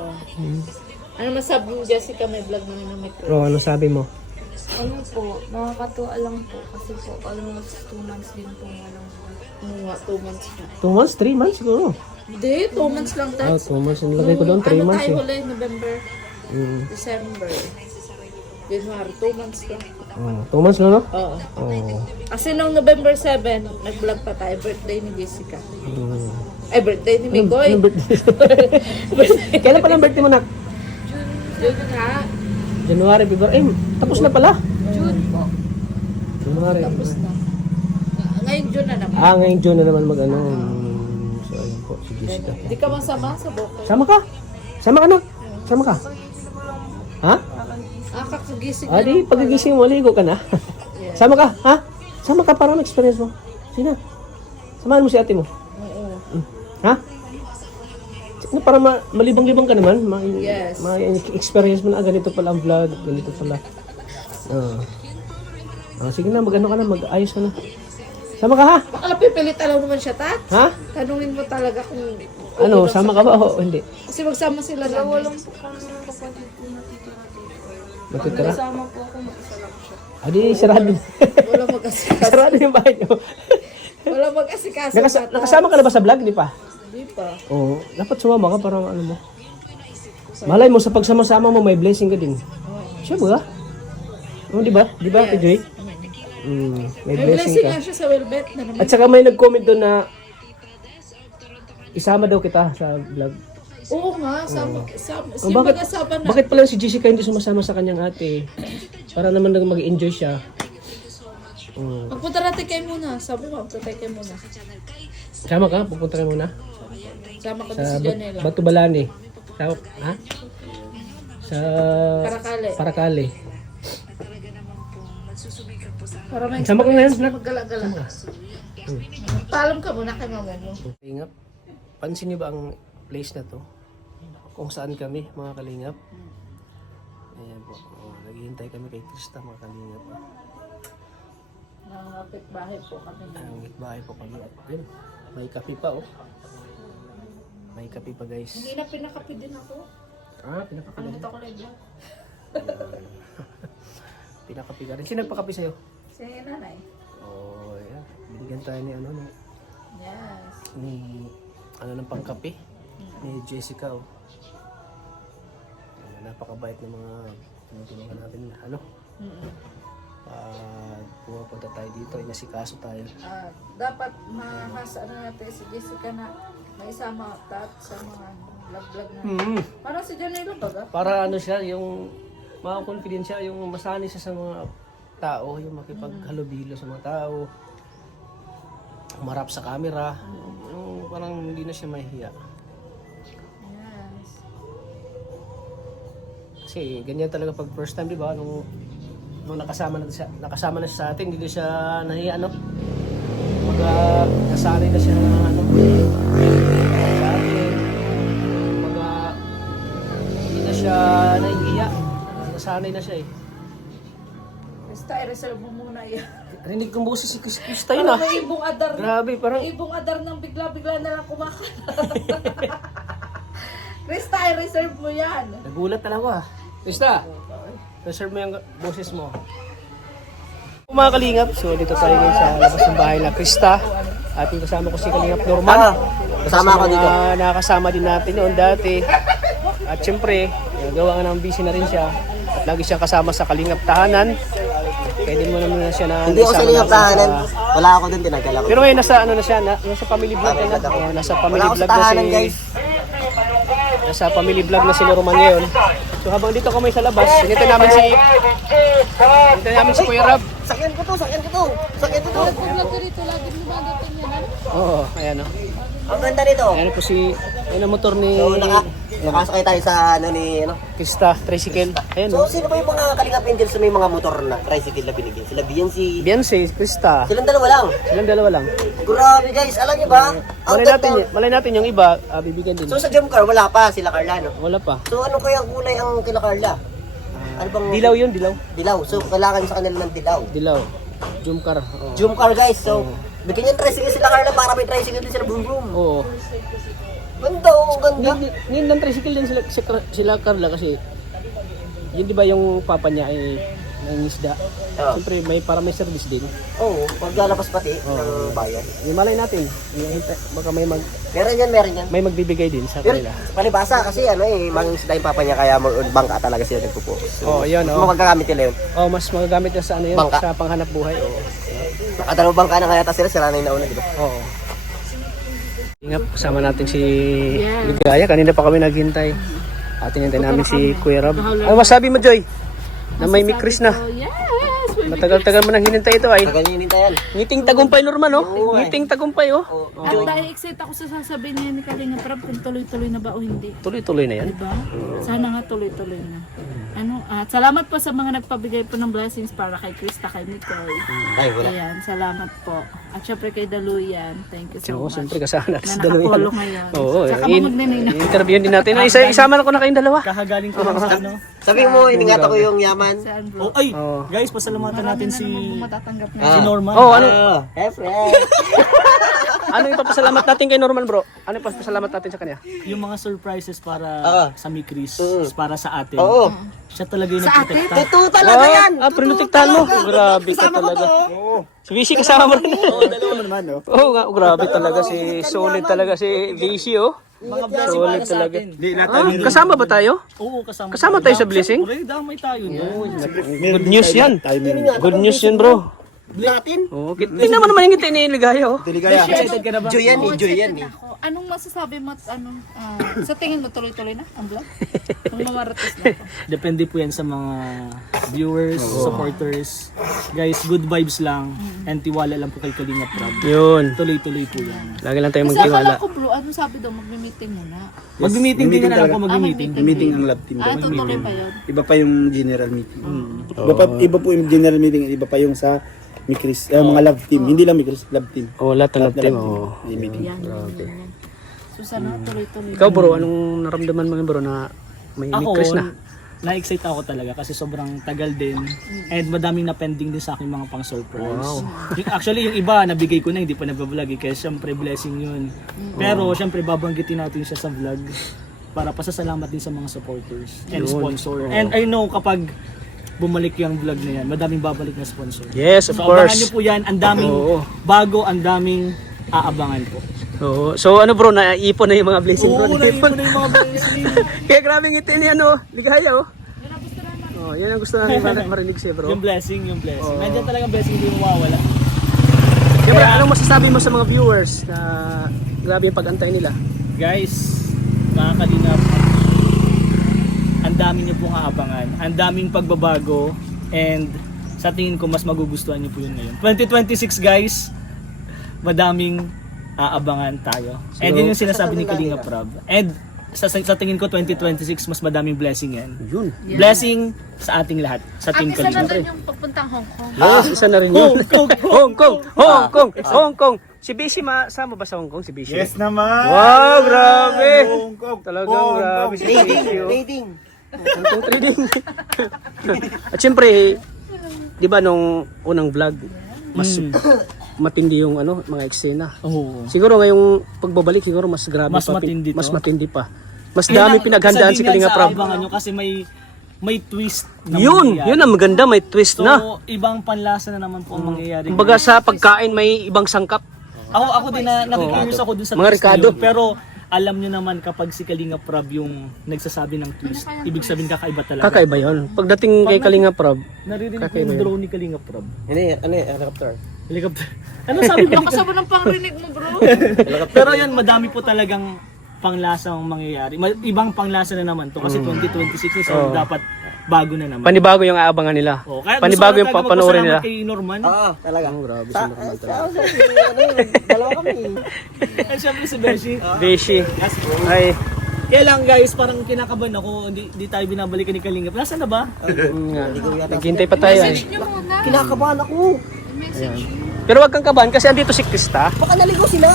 Ano masabi mo, Jessica? May vlog namin na may crew. Bro, ano sabi mo? Ano po, nakakatuwa lang po. Kasi po, almost 2 months din po walang Mga 2 months na. 2 months? 3 months siguro? Hindi, 2 months lang Ah, tayo. 2 months. Nilagay ko doon, 3 Ano months tayo eh. huli? November, December, January, 2 months lang. 2 months lang, no? Oo. Oo. Kasi nung November 7, nag-vlog pa tayo, birthday ni Jessica. Ay, birthday ni Migoy. Anong birthday? Kailan pa lang birthday mo, nak? June nga. January, February. Tapos na pala. June po. January. Tapos na. Ngayon June na naman. Ngayong June na naman mag-ano. So, ayun po, si Jessica. Di ka masama sa Bokeh. Sama ka? Sama ka na? Sama ka? Ha? Kakagising Ah, di, pagkagising mo, ligo ka na. Sama ka, ha? Sama ka para ma-experience mo. Sino? Samahan mo si ate mo. Ha? Ano, para malibang-libang ka naman. Yes. Ma-experience mo na, ganito pala ang vlog, ganito pala. Sige na, mag-ano ka na, mag-ayos ka na. Sama ka, ha? Baka pipilit lang naman siya, Tat. Ha? Tanungin mo talaga kung... Ano, sama ka ba o hindi? Kasi magsama sila na. Walang po kami ng kapatid ko natitira dito. Matitira? Kasama po ako, mag-isa lang siya. Adi, sarado. Wala mag-asikaso. Sarado yung bahay niyo. Wala mag-asikaso. Nakasama ka na ba sa vlog, di pa? Hindi pa. Oo, dapat sumama ka parang ano mo. Malay mo sa pagsama-sama mo may blessing ka din. Siya ba? Oo, di ba? Di ba, Ate Joy? May May blessing blessing ka. nga siya sa Welbet na naman. At saka may nag-comment doon na isama daw kita sa vlog. Oo nga, sama. Oh, bakit pala si Jessica hindi sumasama sa kanyang ate? Para naman mag-enjoy siya. Magpunta natin kayo muna. Sabi mo, magpunta kayo muna. Sama ka? Pupunta ka muna? Sama ko Sa si Janela. Batu Balani. Ha? Sa Parakale. Parakale. Para may Sama ka ngayon, nak. maggala-gala. Paalam ka muna kay mama mo. Kalingap, pansin niyo ba ang place na to? Kung saan kami, mga kalingap? Ayan po. Naghihintay kami kay Krista, mga kalingap. Nangapit bahay po kami. Ang bahay po kami. Yun, may kape pa oh. May kape pa guys. Hindi na pinakapi din ako. Pinakakalit. Dito ako live. Pinakapi ka rin. Sino nagpakapi sa'yo? Si nanay. Oh, yeah. Binigyan tayo ni ano, Yes. ni ano ng pangkapi. Ni Jessica, oh. Napakabait ng mga tinutulungan natin, ano? Pumapunta tayo dito, inasikaso tayo. Dapat mahasa natin si Jessica na may isama sa mga vlog na. Parang si Janilo baga. Para ano siya, yung makakonfident siya, yung masanay siya sa mga tao, yung makipaghalubilo sa mga tao, umarap sa camera, yung parang hindi na siya mahihiya. Yes. Kasi ganyan talaga pag first time, di ba? Nung nakasama na siya sa atin, hindi na siya nahiya, ano? Nasanay na siya na ano, sa atin. Hindi na siya nahihiya. Nasanay na siya eh. Basta i-reserve mo muna yan. Rinig kong boses si Krista yun ah. Parang may ibong adar. Grabe, parang Ibong adar ng bigla-bigla na lang kumakain. Krista, i-reserve mo yan. nagulat talaga ah. Krista, reserve mo yung boses mo. Mga kalingap, so dito tayo ngayon sa labas ng bahay na Krista. At yung kasama ko si Kalingap Norman. Kasama ako dito. Nakasama din natin noon dati. At syempre, gawa nga ng busy na rin siya. At lagi siyang kasama sa Kalingap Tahanan. Kaya din mo naman na siya na Hindi ako sa naisama lingap natin tahanan. sa- Wala ako din, tinagala ko. Pero ngayon nasa ano na siya, nasa family vlog na. Nasa family Wala ako vlog sa na tahanan, si guys. Nasa family vlog na si Norman ngayon. So habang dito kami sa labas, sinito namin si Kuya Rab. Sakyan ko to. Sakyan ko to. Vlog ka dito, lagi mo dadating yan. Oo, ayan o. Ang ganda nito. Ayan po si, ayan ang motor ni So, nakasakay tayo sa ano ni ano. Krista, tricycle. Ayan So, o. sino ba yung mga Kalingap Angels na may mga motor na tricycle na binigyan? Sila Beyonce. Beyonce, Krista. Silang dalawa lang. Silang dalawa lang. Grabe guys, alam niyo ba? Ang Malay natin yung iba, bibigyan din. So sa jump car, wala pa sila Carla, no? Wala pa. So ano kaya ang kulay ang kila Carla? Ano bang Dilaw yun, dilaw. Dilaw. So kailangan sa kanila ng dilaw. Dilaw. Zoom car. Oo. Jump car guys. So bigyan niyan tricycle sila Carla para may tricycle din sila boom boom. Oo. Ganda, ang ganda. Ngayon ng tricycle din sila Carla kasi yun di ba yung papa niya ay nangisda. Oo. Siyempre para may service din. Oo, paglalabas pati ng bayan. Yung malay natin, baka Meron yan. may magbibigay din sa Pero kanila. palibasa kasi ano eh, mangisda yung papa niya kaya bangka talaga sila nagpo-focus. Oo, yun, Mas oo. magkagamit nila yun. Oh, mas magagamit niya sa ano yun, Bangka. sa panghanap buhay. Oo. Nakadalawang bangka na kaya sila, sila na yung nauna, di ba? Oo. Ingap, kasama natin si Ligaya. Kanina pa kami naghintay. At hinintay namin si Kuya Rob. Ano masabi mo, Joy? Na may mikris na. Yes! Matagal-tagal mo nang hinintay ito ay. Kaganyan tayan. Ngiting tagumpay Norman, oh. Ngiting tagumpay, oh. At dahil excited ako sa sasabihin niya ni Kalinga Prab kung tuloy-tuloy na ba o hindi. Tuloy-tuloy na yan. Diba? Sana nga tuloy-tuloy na. At salamat po sa mga nagpabigay po ng blessings para kay Krista, kay Nicole. Ay, wala. Ayan, salamat po. At syempre kay Daluyan, thank you so Oo, much. siyempre kasama natin Na sa dalawa. nakapolo ngayon. Oo, Tsaka mo magnanay. interview din natin. Ay, isama na ko na kayong dalawa. Kakagaling ko lang sa ano. Sabi mo, iningatan ko yung yaman. Saan Oh, bro? ay! Oo. Guys, pasalamatan natin si Matatanggap na. si Norman. Oh, ano? Efre. Ano yung papasalamat natin kay Norman, bro? Ano yung papasalamat natin sa kanya? Yung mga surprises para sa Mikris, para sa atin. Oo. Siya talaga yung nagprotekta. Totoo talaga yan. Prinotektahan mo. Grabe ka talaga. Si Vici kasama mo rin. Dalawa naman, no? Oo nga, grabe talaga si solid talaga si Vici, oh. Mga blessing para sa talaga. atin. Di natin. Kasama ba tayo? Oo, Kasama tayo sa blessing? Siyempre, damay tayo. Good news yan. Good news yan, bro. Latin. Oo, tingnan mo naman yung ngiti ni Ligaya, oh. Deligaya. Excited ka na ba? Joy yan eh, joy yan eh. Anong masasabi mo at sa tingin mo tuloy-tuloy na ang vlog? Ang mga ratos na ako. Depende po yan sa mga viewers, supporters. Guys, good vibes lang. And tiwala lang po kay Kalinga Prab. Yun. Tuloy-tuloy po yan. Lagi lang tayo Kasi magtiwala. akala ko bro, ano sabi daw, magme-meeting muna. Mag-meeting din na lang po mag-meeting. Meeting ang love team. Tutuloy pa yun. Iba pa yung general meeting. Iba po yung general meeting, iba pa yung sa Mikris, mga love team. Hindi lang Mikris, love team. Oh, lahat ng team, oh. May meeting. So sana tuloy-tuloy. Ikaw, bro, anong naramdaman mo, bro, na may Ako, Chris na? na-excite ako talaga kasi sobrang tagal din. And madaming na-pending din sa aking mga pang-surprise. Actually, yung iba, nabigay ko na, hindi pa nag-vlog eh. Kaya syempre, blessing yun. Pero syempre, babanggitin natin siya sa vlog para pasasalamat din sa mga supporters and sponsor. And I know kapag bumalik yung vlog na yan. Madaming babalik na sponsor. Yes, of So abangan course. nyo po yan. Ang daming Oo. bago, ang daming aabangan po. Oo. So ano bro, naiipon na yung mga blessing bro. naipon na yung mga blessing. Kaya grabe ngiti ni ano, ligaya oh. Oh, yan ang gusto namin marinig siya bro. Yung blessing. Nandiyan talagang blessing, hindi mawawala. Siyempre, anong masasabi mo sa mga viewers na grabe yung pag-antay nila? Guys, mga kalingap, ang dami niyo pong aabangan, ang daming pagbabago, and sa tingin ko mas magugustuhan niyo po yun ngayon. 2026 guys, madaming aabangan tayo. And yun yung sinasabi ni Kalingap Rob. And sa tingin ko 2026 mas madaming blessing yan. Yun. Blessing sa ating lahat, sa At Team isa na Kalingap. rin yung pagpuntang Hong Kong. Yes, isa na rin yun. Hong Kong. Si Bishi, sama ba sa Hong Kong? Si Bishi? Yes naman! Wow, grabe! Hong Kong. Talagang Hong grabe Kong. si Bishi. oh. Rating. Hong Kong trading. At syempre, di ba nung unang vlog, mas matindi yung ano, mga eksena. Oo. Siguro ngayong pagbabalik, siguro mas grabe Mas pa. matindi to. Mas matindi pa. Mas dami pinaghandaan si Kalingap Rob. Abangan nyo kasi may twist na Yun, mangyayari. yun ang maganda, may twist So, na. ibang panlasa na naman po ang mangyayari. Kumbaga sa pagkain may ibang sangkap. Ako din na nakikurious ako dun sa Mga twist na Ricardo. yun. Pero alam nyo naman kapag si Kalingap Rob yung nagsasabi ng twist, ibig sabihin kakaiba talaga. Kakaiba yun. Pagdating kay Kalingap Rob, Naririnig ko kakaiba yung yun. drone ni Kalingap Rob. Ano yung helicopter? Helicopter. Ano sabi ba? Kasama ng pangrinig mo, bro. Pero yan, madami po talagang panglasa ang mangyayari. Ibang panglasa na naman to kasi 2026 so dapat bago na naman. panibago yung aabangan nila. Oh, kaya Panibago gusto ko yung talaga papanoorin nila. magpasalamat kay Norman. Oo, talaga. Grabe si Norman talaga. Dalawa kami. At syempre si Beshi. Bishi. Ay, Kaya lang guys, parang kinakabahan ako, hindi tayo binabalikan ni Kalingap. Nasaan na ba? naghihintay pa tayo. Message nyo muna. Kinakabahan ako. Message nyo. Pero wag kang kabahan kasi andito si Krista. Baka naligaw sila.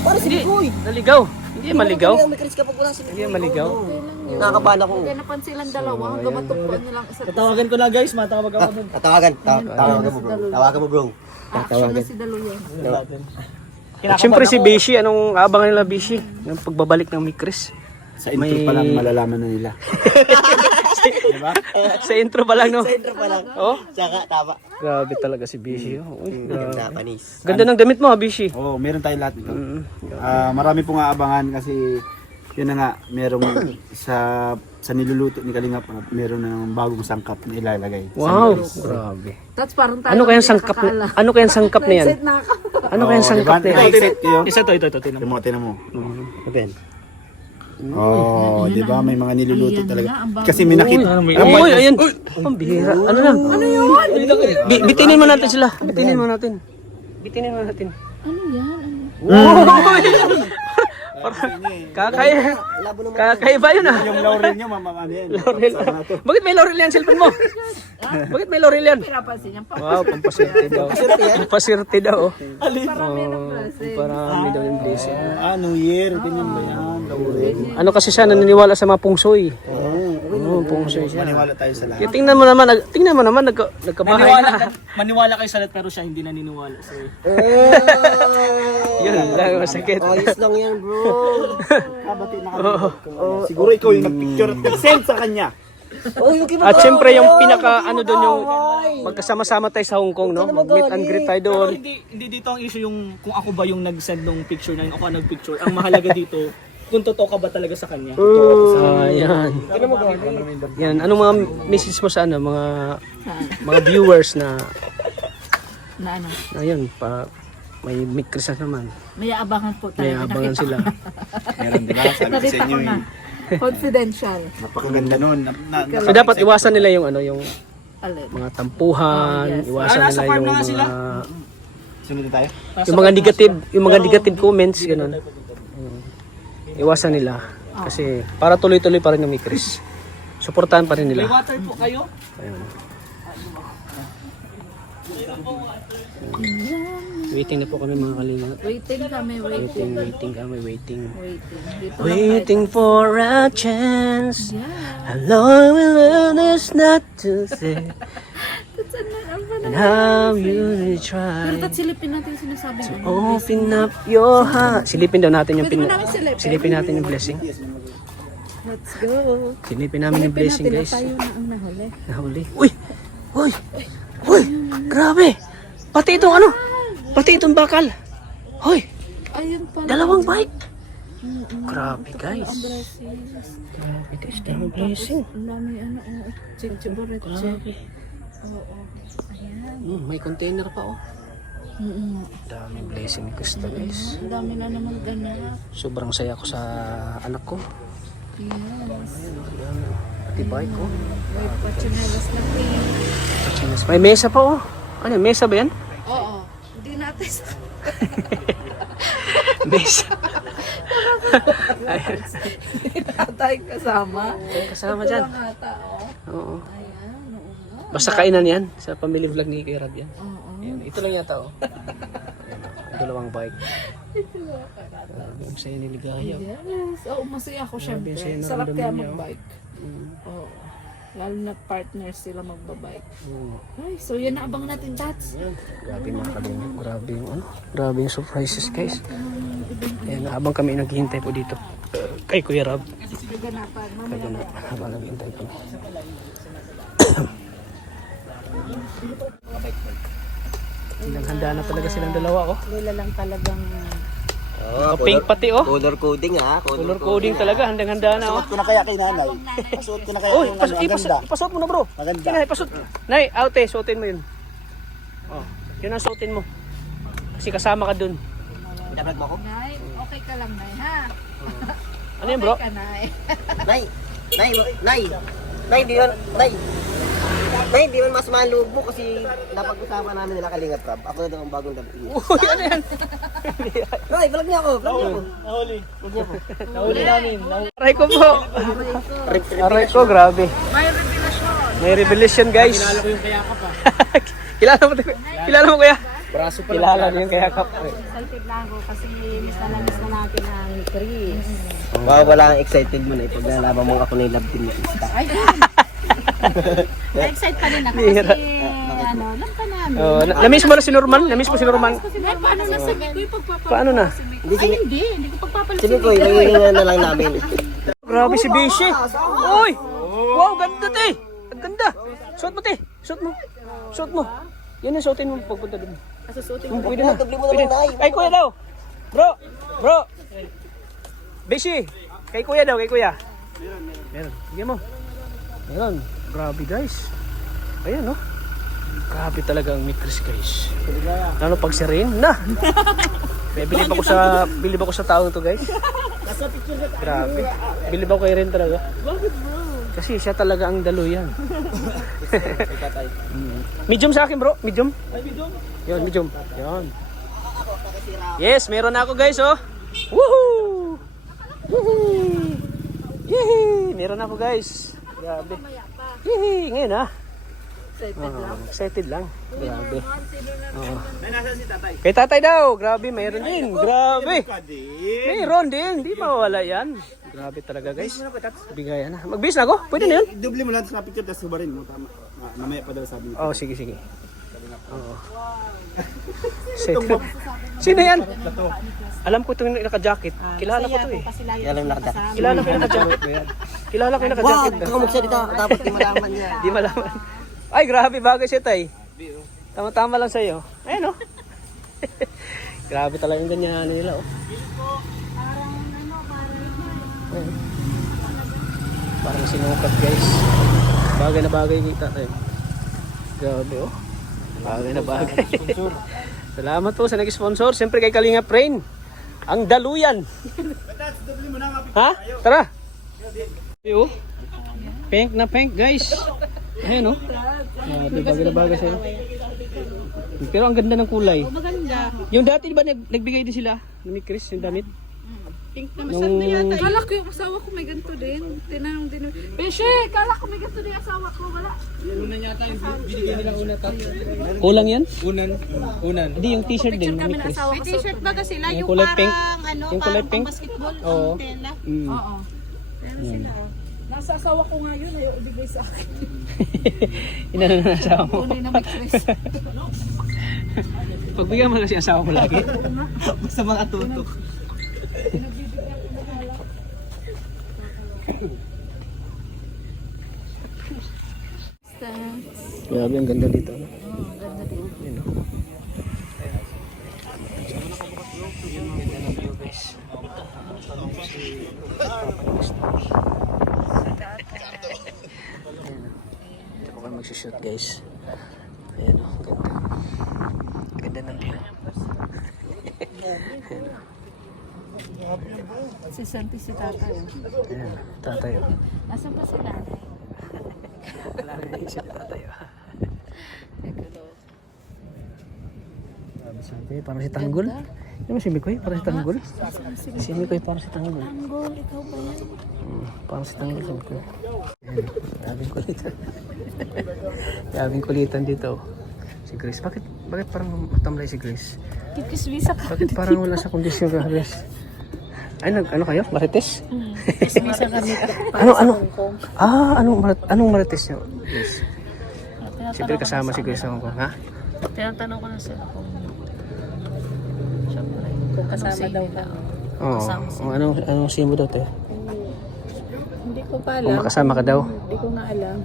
Para si Koy. Naligaw. Hindi maligaw. May kalis kapag wala si Hindi maligaw. Nakakabahan ako. Kaya napan silang dalawa hanggang matugpuan nyo lang isa't isa. Tatawagan ko na guys, matawag ako dun. Tawagan mo bro. Tawagan mo bro. Action na si Daluyan. At syempre si Bishi, anong aabangan nila Bishi? Yung pagbabalik ng Mikris. Sa intro pa lang malalaman na nila. Sa intro pa lang no. Center pa lang. Oh, Tsaka tama. grabe talaga si Bishi. Oh. Uy, Ganda, panis. ganda ng damit mo ha Bishi. Oo, meron tayong lahat nito. Marami pong aabangan kasi yun na nga, merong sa niluluto ni Kalingap, meron na ng bagong sangkap na ilalagay. Wow, grabe. That's parang tayo. Ano kayang sangkap? Ano kayang sangkap na yan? Excited na ako. Ano kayang sangkap na yan? Na-excite kayo? Isa to, tinan mo. Tinan mo. Ben. Oh, di ba may mga niluluto talaga. Kasi may nakita. Uy, ayan. Pambihira. Ano lang? Ano yun? Bitinin mo natin sila. Bitinin mo natin. Bitinin mo natin. Ano yan? Kakaya. Kakaiba yun ah. Yung laurel nyo, ano yan? Laurel. Bakit may laurel yan cellphone mo? Bakit may laurel yan? Pinapansin niya pa. Wow, pampasirte daw. Pampasirte daw. Parami ng blessing. Parami daw yung blessing. New Year, ganyan ba yan? Laurel. Ano kasi siya naniniwala sa mga pungsoy. Oo, pungsoy siya. Maniwala tayo sa lahat. Kaya tingnan mo naman, nagkabahay na. Maniwala kayo sa lahat pero siya hindi naniniwala. So, Yun lang, masakit. Ayos lang yan bro. Kabati na kami. Siguro ikaw yung nag-picture at nag-send sa kanya. At syempre yung pinaka ano doon yung magkasama-sama tayo sa Hong Kong no. Mag-meet and greet tayo pero doon. hindi dito ang issue yung kung ako ba yung nag-send ng picture na yun, ako ang nag-picture. Ang mahalaga dito, kung totoo ka ba talaga sa kanya. Ayan. Yan, anong mga message mo sa ano, mga viewers na Na ano? ayun, may Mikris na naman. May abangan po tayo. May abangan Nakita sila. ko. Meron, di ba? Sabi ko sa Nakita inyo, ko na. Confidential. napakaganda nun. So dapat iwasan nila yung ano, yung Alin. mga tampuhan, Oh, yes. iwasan Ah, nasa nila farm yung na nga sila. Sunod na tayo? yung mga negative comments ganun. Iwasan nila kasi para tuloy-tuloy pa rin yung Mikris. Suportahan pa rin May nila. water po kayo? Waiting na po kami mga kalinga. Waiting kami, waiting. Waiting kami, waiting. Dito lang Waiting for a chance. tayo. How long will learn is not to say. And how you will try. Pero silipin natin yung sinasabi niya. Open up your heart. Silipin daw natin yung Pwede mo namin silipin. silipin natin yung blessing. Let's go. Silipin namin yung blessing, Silipin natin guys. na tayo na ang nahuli. Nahuli. Uy! Uy! Uy! Grabe! Pati itong ano? Pati itong bakal. Hoy! Ayun pala. Dalawang bike! Grabe guys. Blessings. Grabe guys, daming blessing. Ang dami ano, chichiburet. Grabe. Oo. Ayan. May container pa oh. Mm-mm. Daming blessing gusto guys. Ang dami na naman ganap. Sobrang saya ko sa anak ko. Yes. Pati bike ko. May pachinelas na pink. May mesa pa oh. Ano, mesa ba yan? Oo. Hindi natin sa... Mesa. Tatay kasama. Kasama dyan. Ito lang ata, oh. Oo. Ayan, oo nga. Basta kainan yan. Sa family vlog ni Kuya Rab yan. Oo. Ayan, ito lang yata oh. Dalawang bike. Ang saya ni Ligaya. Yes. Oo, masaya ako syempre. Grabe, saya na Sarap kaya ramdaman niya, oh. mag-bike. Oo. Lalo na partner sila magbabike. Oo. Ay, so yan na abang natin, Tats. Grabe mga kalingap. Grabe yung ano. Grabe yung surprises guys. Ayan, habang kami naghihintay po dito. Kay Kuya Rab. Ganapan. Mamaya na. Habang naghihintay kami. Handa na talaga silang dalawa oh. Lila lang talagang Oh, Pink pati oh. color coding ha. Color coding talaga. Handang-handa na oh. Pasuot ko na kaya kay nanay. Pasuot ko na kaya Uy, yung ano, ang ganda. ipasuot mo na bro. Maganda. Nay, ipasuot. Nay, ate, suotin mo yun. Oh, yun ang suotin mo. Kasi kasama ka dun. Dapat mo ako? Nay, okay ka lang, Nay, ha? Ano yun bro? Okay ka, Nay. Nay! Nay! Nay! Nay, di yun! Nay! Nay, di yun mas maloob mo kasi napag-usapan namin nila Kalingap Rab. Ako na daw ang bagong dating. Uy, ano yan? Nay, vlog niya ako! Vlog niya ako! Nahuli namin. Aray ko po. Aray ko, grabe. May revelation guys. Kinala ko yung kayakap ah. Kilala mo, kilala mo kuya? Braso pa Kilala mo yung kayakap. excited lang ako kasi miss na natin ang Chris. Wow, wala kang excited mo na ipag nalaman mo ako na yung love team ni Krista. Na-excite pa rin ako kasi ano, alam ka namin. Oh, namiss mo na si Norman? Namiss mo si Norman? Ay, paano na sabi ko yung pagpapalit? Paano na? Hindi ko pagpapalit. Sige ko, ilanginan na lang namin. Grabe si Bishi. Uy! Wow, ganda te! Ang ganda! Suot mo te! Suot mo! Suot mo! Yan yung suotin mo pagpunta dun. Pwede na. Doble mo na lang, Nay. Kay kuya daw! Bro! Bro! Bishi! Kay kuya daw, kay kuya. Meron. Bigyan mo. Meron. Grabe guys. Ayan no. Grabe talaga ang Mikris guys. Ano pag si Rain? Na! Bilib ako sa taong to guys. Grabe. Bilib ako kay Rain talaga. Kasi siya talaga ang daluyan. Medium sa akin bro. Medium. Yan, medium. Yan. Yes, meron na ako guys oh. Woohoo! Yehey! Yehey! Meron na ako guys. Grabe. Yehey! Ngayon ah. Excited lang. Grabe. Oh. Kay tatay daw. Grabe, mayroon din. Grabe. Mayroon din. Di mawawala yan. Grabe talaga guys. Bigayan na. Magbihis na ako? Pwede na yun? Doble mo lang sa picture tapos subarin mo. Tama. Mamaya pa daw sabi niya. Oh, sige, sige. Oo. Sino yan? Alam ko itong naka-jacket. Kilala ko to eh. Yan lang nakadak. Kilala ko yung naka-jacket. Kilala ko yung Wow! naka-jacket. Baka magsalita. Dapat di malaman niya. Di malaman. Ay, grabe bagay siya tay. Tama-tama lang sa'yo. Ayan oh. Grabe talaga yung ganyan nila oh. Ayan. Parang sinukat guys. Bagay na bagay kita tayo. Grabe oh. Bagay na bagay. Salamat po sa nag-sponsor. Siyempre kay Kalingap Rain. Ang daluyan. Ha? Tara. Yo. Pink na pink guys. Ayun oh. Bagay na bagay sa'yo. Pero ang ganda ng kulay. Maganda. Yung dati di ba nagbigay din sila ni Chris yung damit? Pink na masarap na yata. Kala ko yung asawa ko may ganito din. Tinanong din. Beshe, kala ko may ganito din yung asawa ko. Wala. Unan yata yung binigay nila una tapos. Kulang yan? Unan. Hindi yung t-shirt din ni Chris. May t-shirt ba kasi sila? Yung Yung kulay parang pink. ano, Yung kulay parang pink. basketball Oo. ang tela. Oo. Pero sila. Nasa asawa ko nga yun. Ayaw ibigay sa akin. Inano na asawa mo. Tunay na may Chris. Pagbigyan mo lang si asawa mo lagi. Basta mga tutok. Thanks. Grabe, ang ganda dito. Ano? Oh, ang ganda din. Yun, oh. Ganda ng view, guys. Ito po kayo magsishoot, guys. Ayan, oh, ganda. Ganda ng view. Si Santi si tatay. Ayan, tatay. Oh. Nasaan pa sila? Wala na yun siya tatay. Oh. Grabe, sabi, parang si Tanggol. Yung si Mikoy, parang si Tanggol. Si Mikoy, parang si Tanggol. Tanggol, ikaw ba yan? Parang si Tanggol. Si Mikoy. Ayan, grabing kulitan. Grabing kulitan dito. Si Grace, bakit parang matamlay si Grace? Kikis visa ka. Bakit parang wala sa kondisyon ka, Grace? Ay, ano kayo? Marites? Kikis visa kami. Anong marites nyo, Grace? Siyempre kasama si Grace sa Hong Kong, ha? Tinatanong ko na sila kung kasama daw ka. Oo. Anong siya mo daw, te? Hindi ko pa Kung alam. makasama ka daw? Hindi ko nga alam.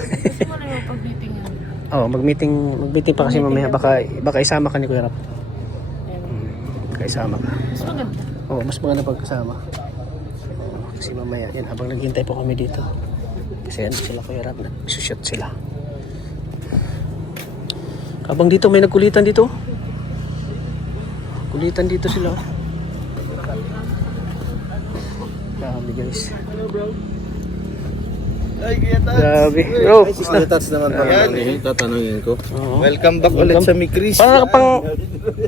Gusto mo na yung pag-meetingan? Oo, mag-meeting pa kasi mamaya. Baka isama ka ni Kuya Rap. Baka isama ka. Mas maganda. Oo, mas maganda pagkasama. Kasi mamaya, yan, habang naghintay po kami dito. Kasi ano sila Kuya Rap, nagsushoot sila. Habang dito, may nagkulitan dito. Kulitan dito sila. Grabe guys. Ay, kaya Grabe. Bro, Ano touch naman pa tatanungin ko. Welcome back ulit sa Mikris. parang pang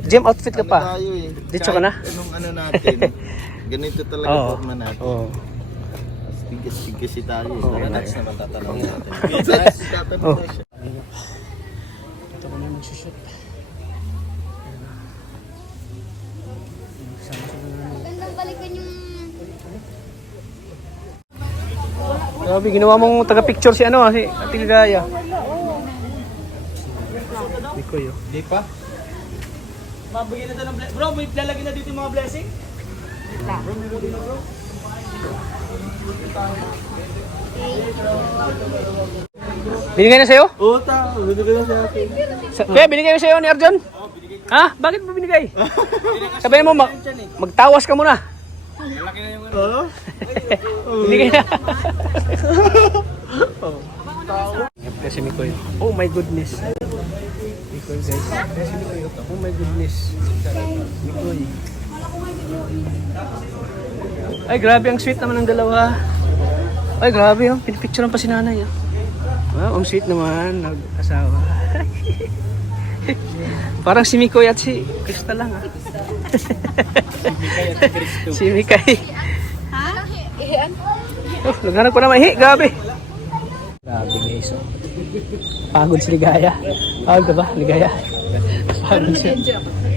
gym outfit ka pa. Tayo eh. Dito ka na? Anong ano natin. Ganito talaga Oo. forma natin. Oo. Tigas-tigas si tayo. Touch naman tatanungin natin. Oh. Ito kami magsushoot. Magandang balikan yung... Grabe, ginawa mong taga-picture si si Ate Ligaya. Hindi ko yun. Di pa? Mabigyan na ito ng blessing. Bro, may lalagyan na dito yung mga blessing? Binigay na sa'yo? Oo, binigay na sa akin. Kaya binigay mo sa'yo ni Arjon? Ha? Bakit mo binigay? Sabihin mo, magtawas ka muna. Oo? Binigay na. Kasi Mikoy. Oh my goodness. Mikoy guys. Kasi Mikoy. Oh my goodness. Mikoy. Ay grabe, ang sweet naman ng dalawa. Ay grabe, oh. Pinipicturean pa si nanay. Oh. Wow, ang sweet naman. Nag-asawa. Parang si Mikoy at si Krista lang. Ah. Si Mikay. Oh, naghanap ko naman. Grabe. Grabe guys. Oh. Pagod si Ligaya. Pagod ka ba, Ligaya? Pagod siya.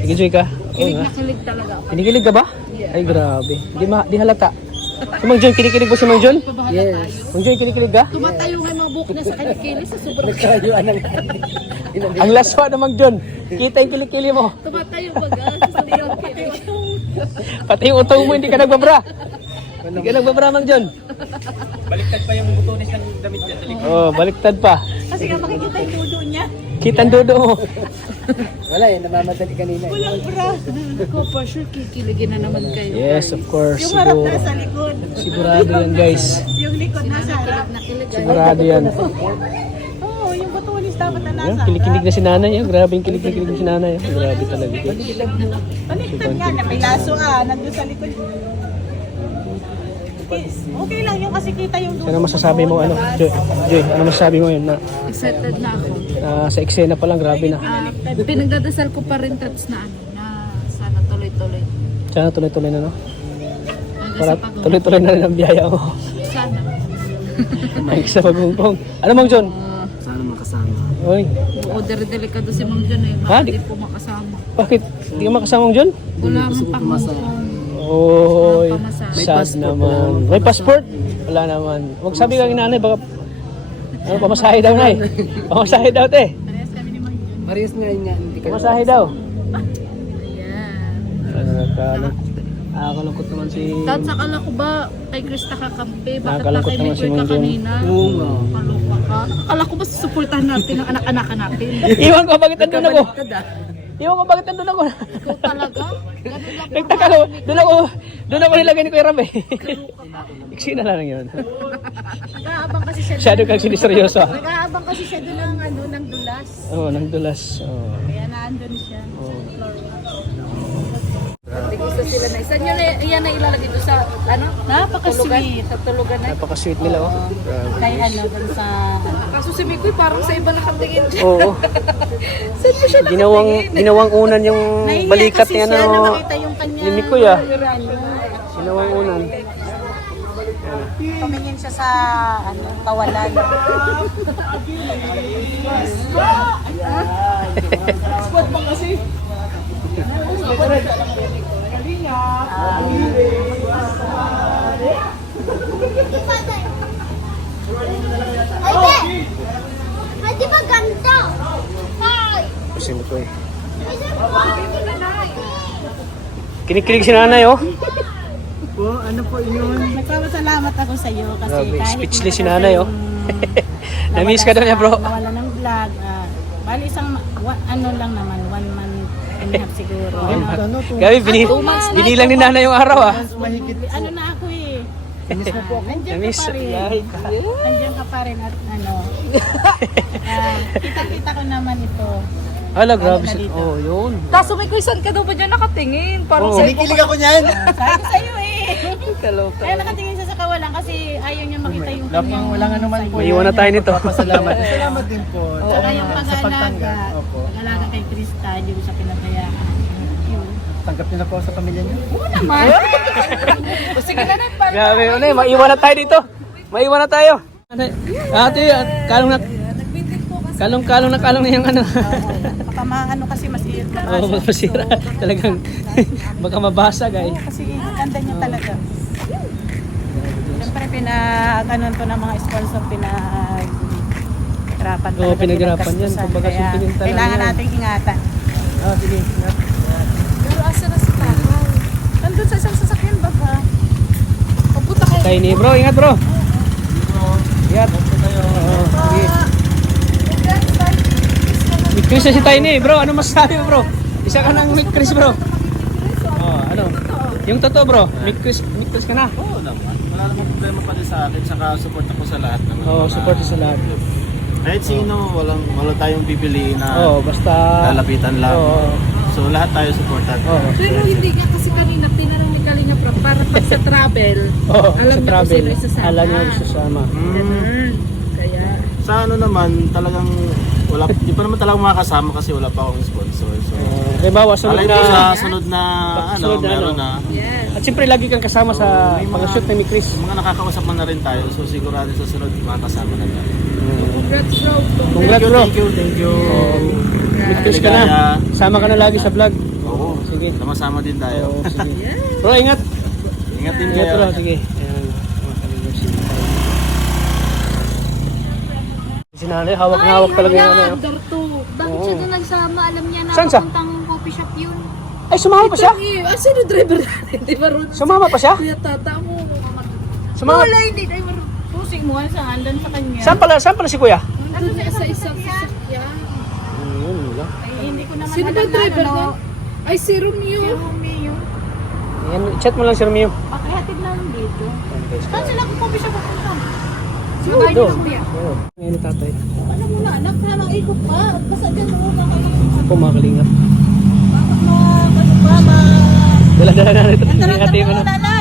Nag-enjoy ka? Kilig na kilig talaga. Kinikilig ka ba? Ay grabe. Di halata. Si Mang John, kinikilig mo si Mang John? Yes. Mang John, kinikilig ka? Tumatayo nga mga buhok na sa kanikilis sa sobrang Ang laswa na Mang John. Kita yung kilikili mo. tumatayo baga sa liyong kilig. Pati yung utong mo, hindi ka nagbabra. Hindi ka nagbabra, Mang John. Baliktad pa yung butones ng damit niya. Oh, baliktad pa. Kasi nga makikita yung dudo niya. Kita ang dudo mo. Wala eh, namamadali kanina. Walang bra. Ako pa sure kikiligin na naman kayo. Yes, of course. Yung harap Siguro. nasa likod. Sigurado yan, guys. Yung likod nasa harap. Nakilig na Sigurado yan. Oo, yung butulis dapat na Yan, kinikilig na si nanay. Yan. Grabe yung kilig na si nanay. Yan. Grabe talaga. Baliktad nga, na may laso nandun sa likod. Okay lang yung kasi kita yung Ano masasabi mo, Joy? Joy, ano masasabi mo yun? Na, excited na ako. sa eksena pa lang, grabe na. Pinagdadasal ko pa rin tats na sana tuloy-tuloy. Sana tuloy-tuloy na, no? Hanggang Para sa pag tuloy-tuloy na rin ang biyaya mo. Sana. Ay, sa pag-hongkong. Ano, Mang John? Sana makasama. Oy, delikado si Mang John eh. Ha? Bakit di po makasama? bakit? Hindi ka makasama, Mang John? Wala mang pang-hongkong. Oy, Pamasahe. sad naman. May passport? Wala naman. Huwag sabi kang nanay, baka ano, pamasahe daw, nay. Pamasahe daw, te. Marius nga yun nga. Hindi ka Pamasahe daw. Ayan. Ano, Nakakalungkot naman si... Dahil sa kala ko ba kay Krista kakampi? Bakit na Nakakalungkot kay naman si Mikoy ka Mang John. kanina? Oo nga. Kaloka ka. Akala ko ba susuportahan natin ang anak-anakan natin? Iwan ko bakit nandun ako. Iwan ko bakit nandun ako. Ikaw talaga? Ganun lang. Nagtaka ko. Doon ako nilagay ni Kuya Ram eh. Iksi na lang yun. Nag-aabang kasi siya. Masyado kang siniseryoso ah. Nag-aabang kasi siya doon ng, ano, ng dulas. Oo, nang dulas. Oo. Kaya naandun siya. Tigisa sila na. Saan yan na ilalagay doon sa, ano? Napaka-sweet. Sa tulugan na. Napaka-sweet nila oh. Grabe. Kay ano, dun sa... Kaso si Mikoy parang sa iba nakatingin siya. Oo. Saan mo siya Ginawang unan yung Nahihiya balikat kasi ni siya na ano. makita yung kanya. Ni Mikoy ah. Ano, Ginawang unan. tumingin siya sa, ano, kawalan. Ay, di ba ganda? Ay! Kasi mo to eh. Kinikilig si nanay oh. Nagpapasalamat ako sa iyo kasi Grabe, kahit speechless si nanay oh. Na-miss ka daw niya bro. nawala ng vlog. Bali isang, ano lang naman, 1 month and a half siguro. Gabi, binilang ni nanay yung araw ah. Ano na ako eh. Nandiyan Na-miss. ka pa rin. Nandiyan ka pa rin at ano. Kita-kita ko naman ito. Hala, grabe si... Oh, yun. Kaso Mikoy, saan ka daw ba dyan nakatingin? Parang Oo. sa Kinikilig ako niyan. Sabi ko sa'yo eh. Kaloka. Kaya nakatingin siya sa kawalan kasi ayaw niya makita yung kanyang Wala nga naman po. May iwan na tayo nito. Salamat. Salamat din po. Saka yung Sa pag-alaga. pagtanggap. Opo. Pag-alaga kay Krista, hindi ko siya pinabayaan. Yun. Tanggap niyo na po ako sa pamilya niyo. Oo naman. sige na na, parang Grabe, ano eh, maiwan na tayo dito. Maiwan na tayo. Ate, kalong na... Kalong na yung ano. Baka maano kasi masira. Oo, masira. Talagang baka mabasag ay. Kasi ganda niya talaga. Siyempre ano to ng mga sponsor pinaghirapan talaga. Oo, pinaghirapan yan. pinagkastusan. Kumbaga, Kaya suntingin talaga kailangan yan. nating ingatan. Ah, sige. pero asa na si Takaw? Nandun sa isang sasakyan baba. Papunta kayo. Tayo ni bro, ingat bro. Ingat. Oo, sige. Meet Chris na si Tiny, bro. Ano masasabi mo, bro? Isa ka ng Meet Chris, bro. Oh, ano? Yung totoo, bro. Meet Chris ka na. Oo naman. Wala namang problema pa din sa akin. Saka support ako sa lahat naman. Oo, support sa lahat. Kahit sino, wala tayong pipiliin na Oo, basta... lalapitan lang. Oo. So lahat tayo supportan. Oo. Pero hindi nga kasi kanina tinanong ni Kalinga Prab para pag sa travel. Oo, Alam sa niya travel. kung sino isasama. Alam niya kung sasama. Kaya, Sa ano naman, talagang di pa naman talagang makakasama kasi wala pa akong sponsor. So, Kaya bawa, sunod alay na... mo sa sunod na, Sunod na meron ano. na. At siyempre, lagi kang kasama sa pag-shoot ni Chris. Yung mga nakakausap mo na rin tayo, so sigurado sa sunod makakasama na tayo. congrats bro. Congrats, bro. Thank you. Meet Chris ka na. Sama ka na lagi sa vlog. Oo, Sige. sama-sama din tayo. Oo, sige. Bro, ingat. Ingat din Ingat, kayo. bro. Sige. Ayan. Mga kalingap si nanay, hawak na hawak talaga yung nanay. Bakit siya doon nagsama? Alam niya na Saan siya? papuntang coffee shop yun. Ay, sumama pa siya? Ah, sino driver natin? Di ba Ron? Sumama pa siya? Kuya tata mo. Sumama? Wala, hindi. Driver. Pusing mo sa andan sa kanya. Saan pala si kuya? Ano na sa isang sasakyan? Yun lang. Ay, hindi ko naman Sino ba alam na driver ano, nun? Ay, si Romeo. Si Romeo. Ayan, chat mo lang si Romeo. Pakihatid namin dito. Saan sila kung coffee shop pupunta? Oo, doon. Oo. Ngayon ni tatay. Ano muna, anak na lang ikot pa. Basta dyan mo Ako mga kalingap. ano ba, Dala-dala na ito. Tara, Ate yung ano. muna na.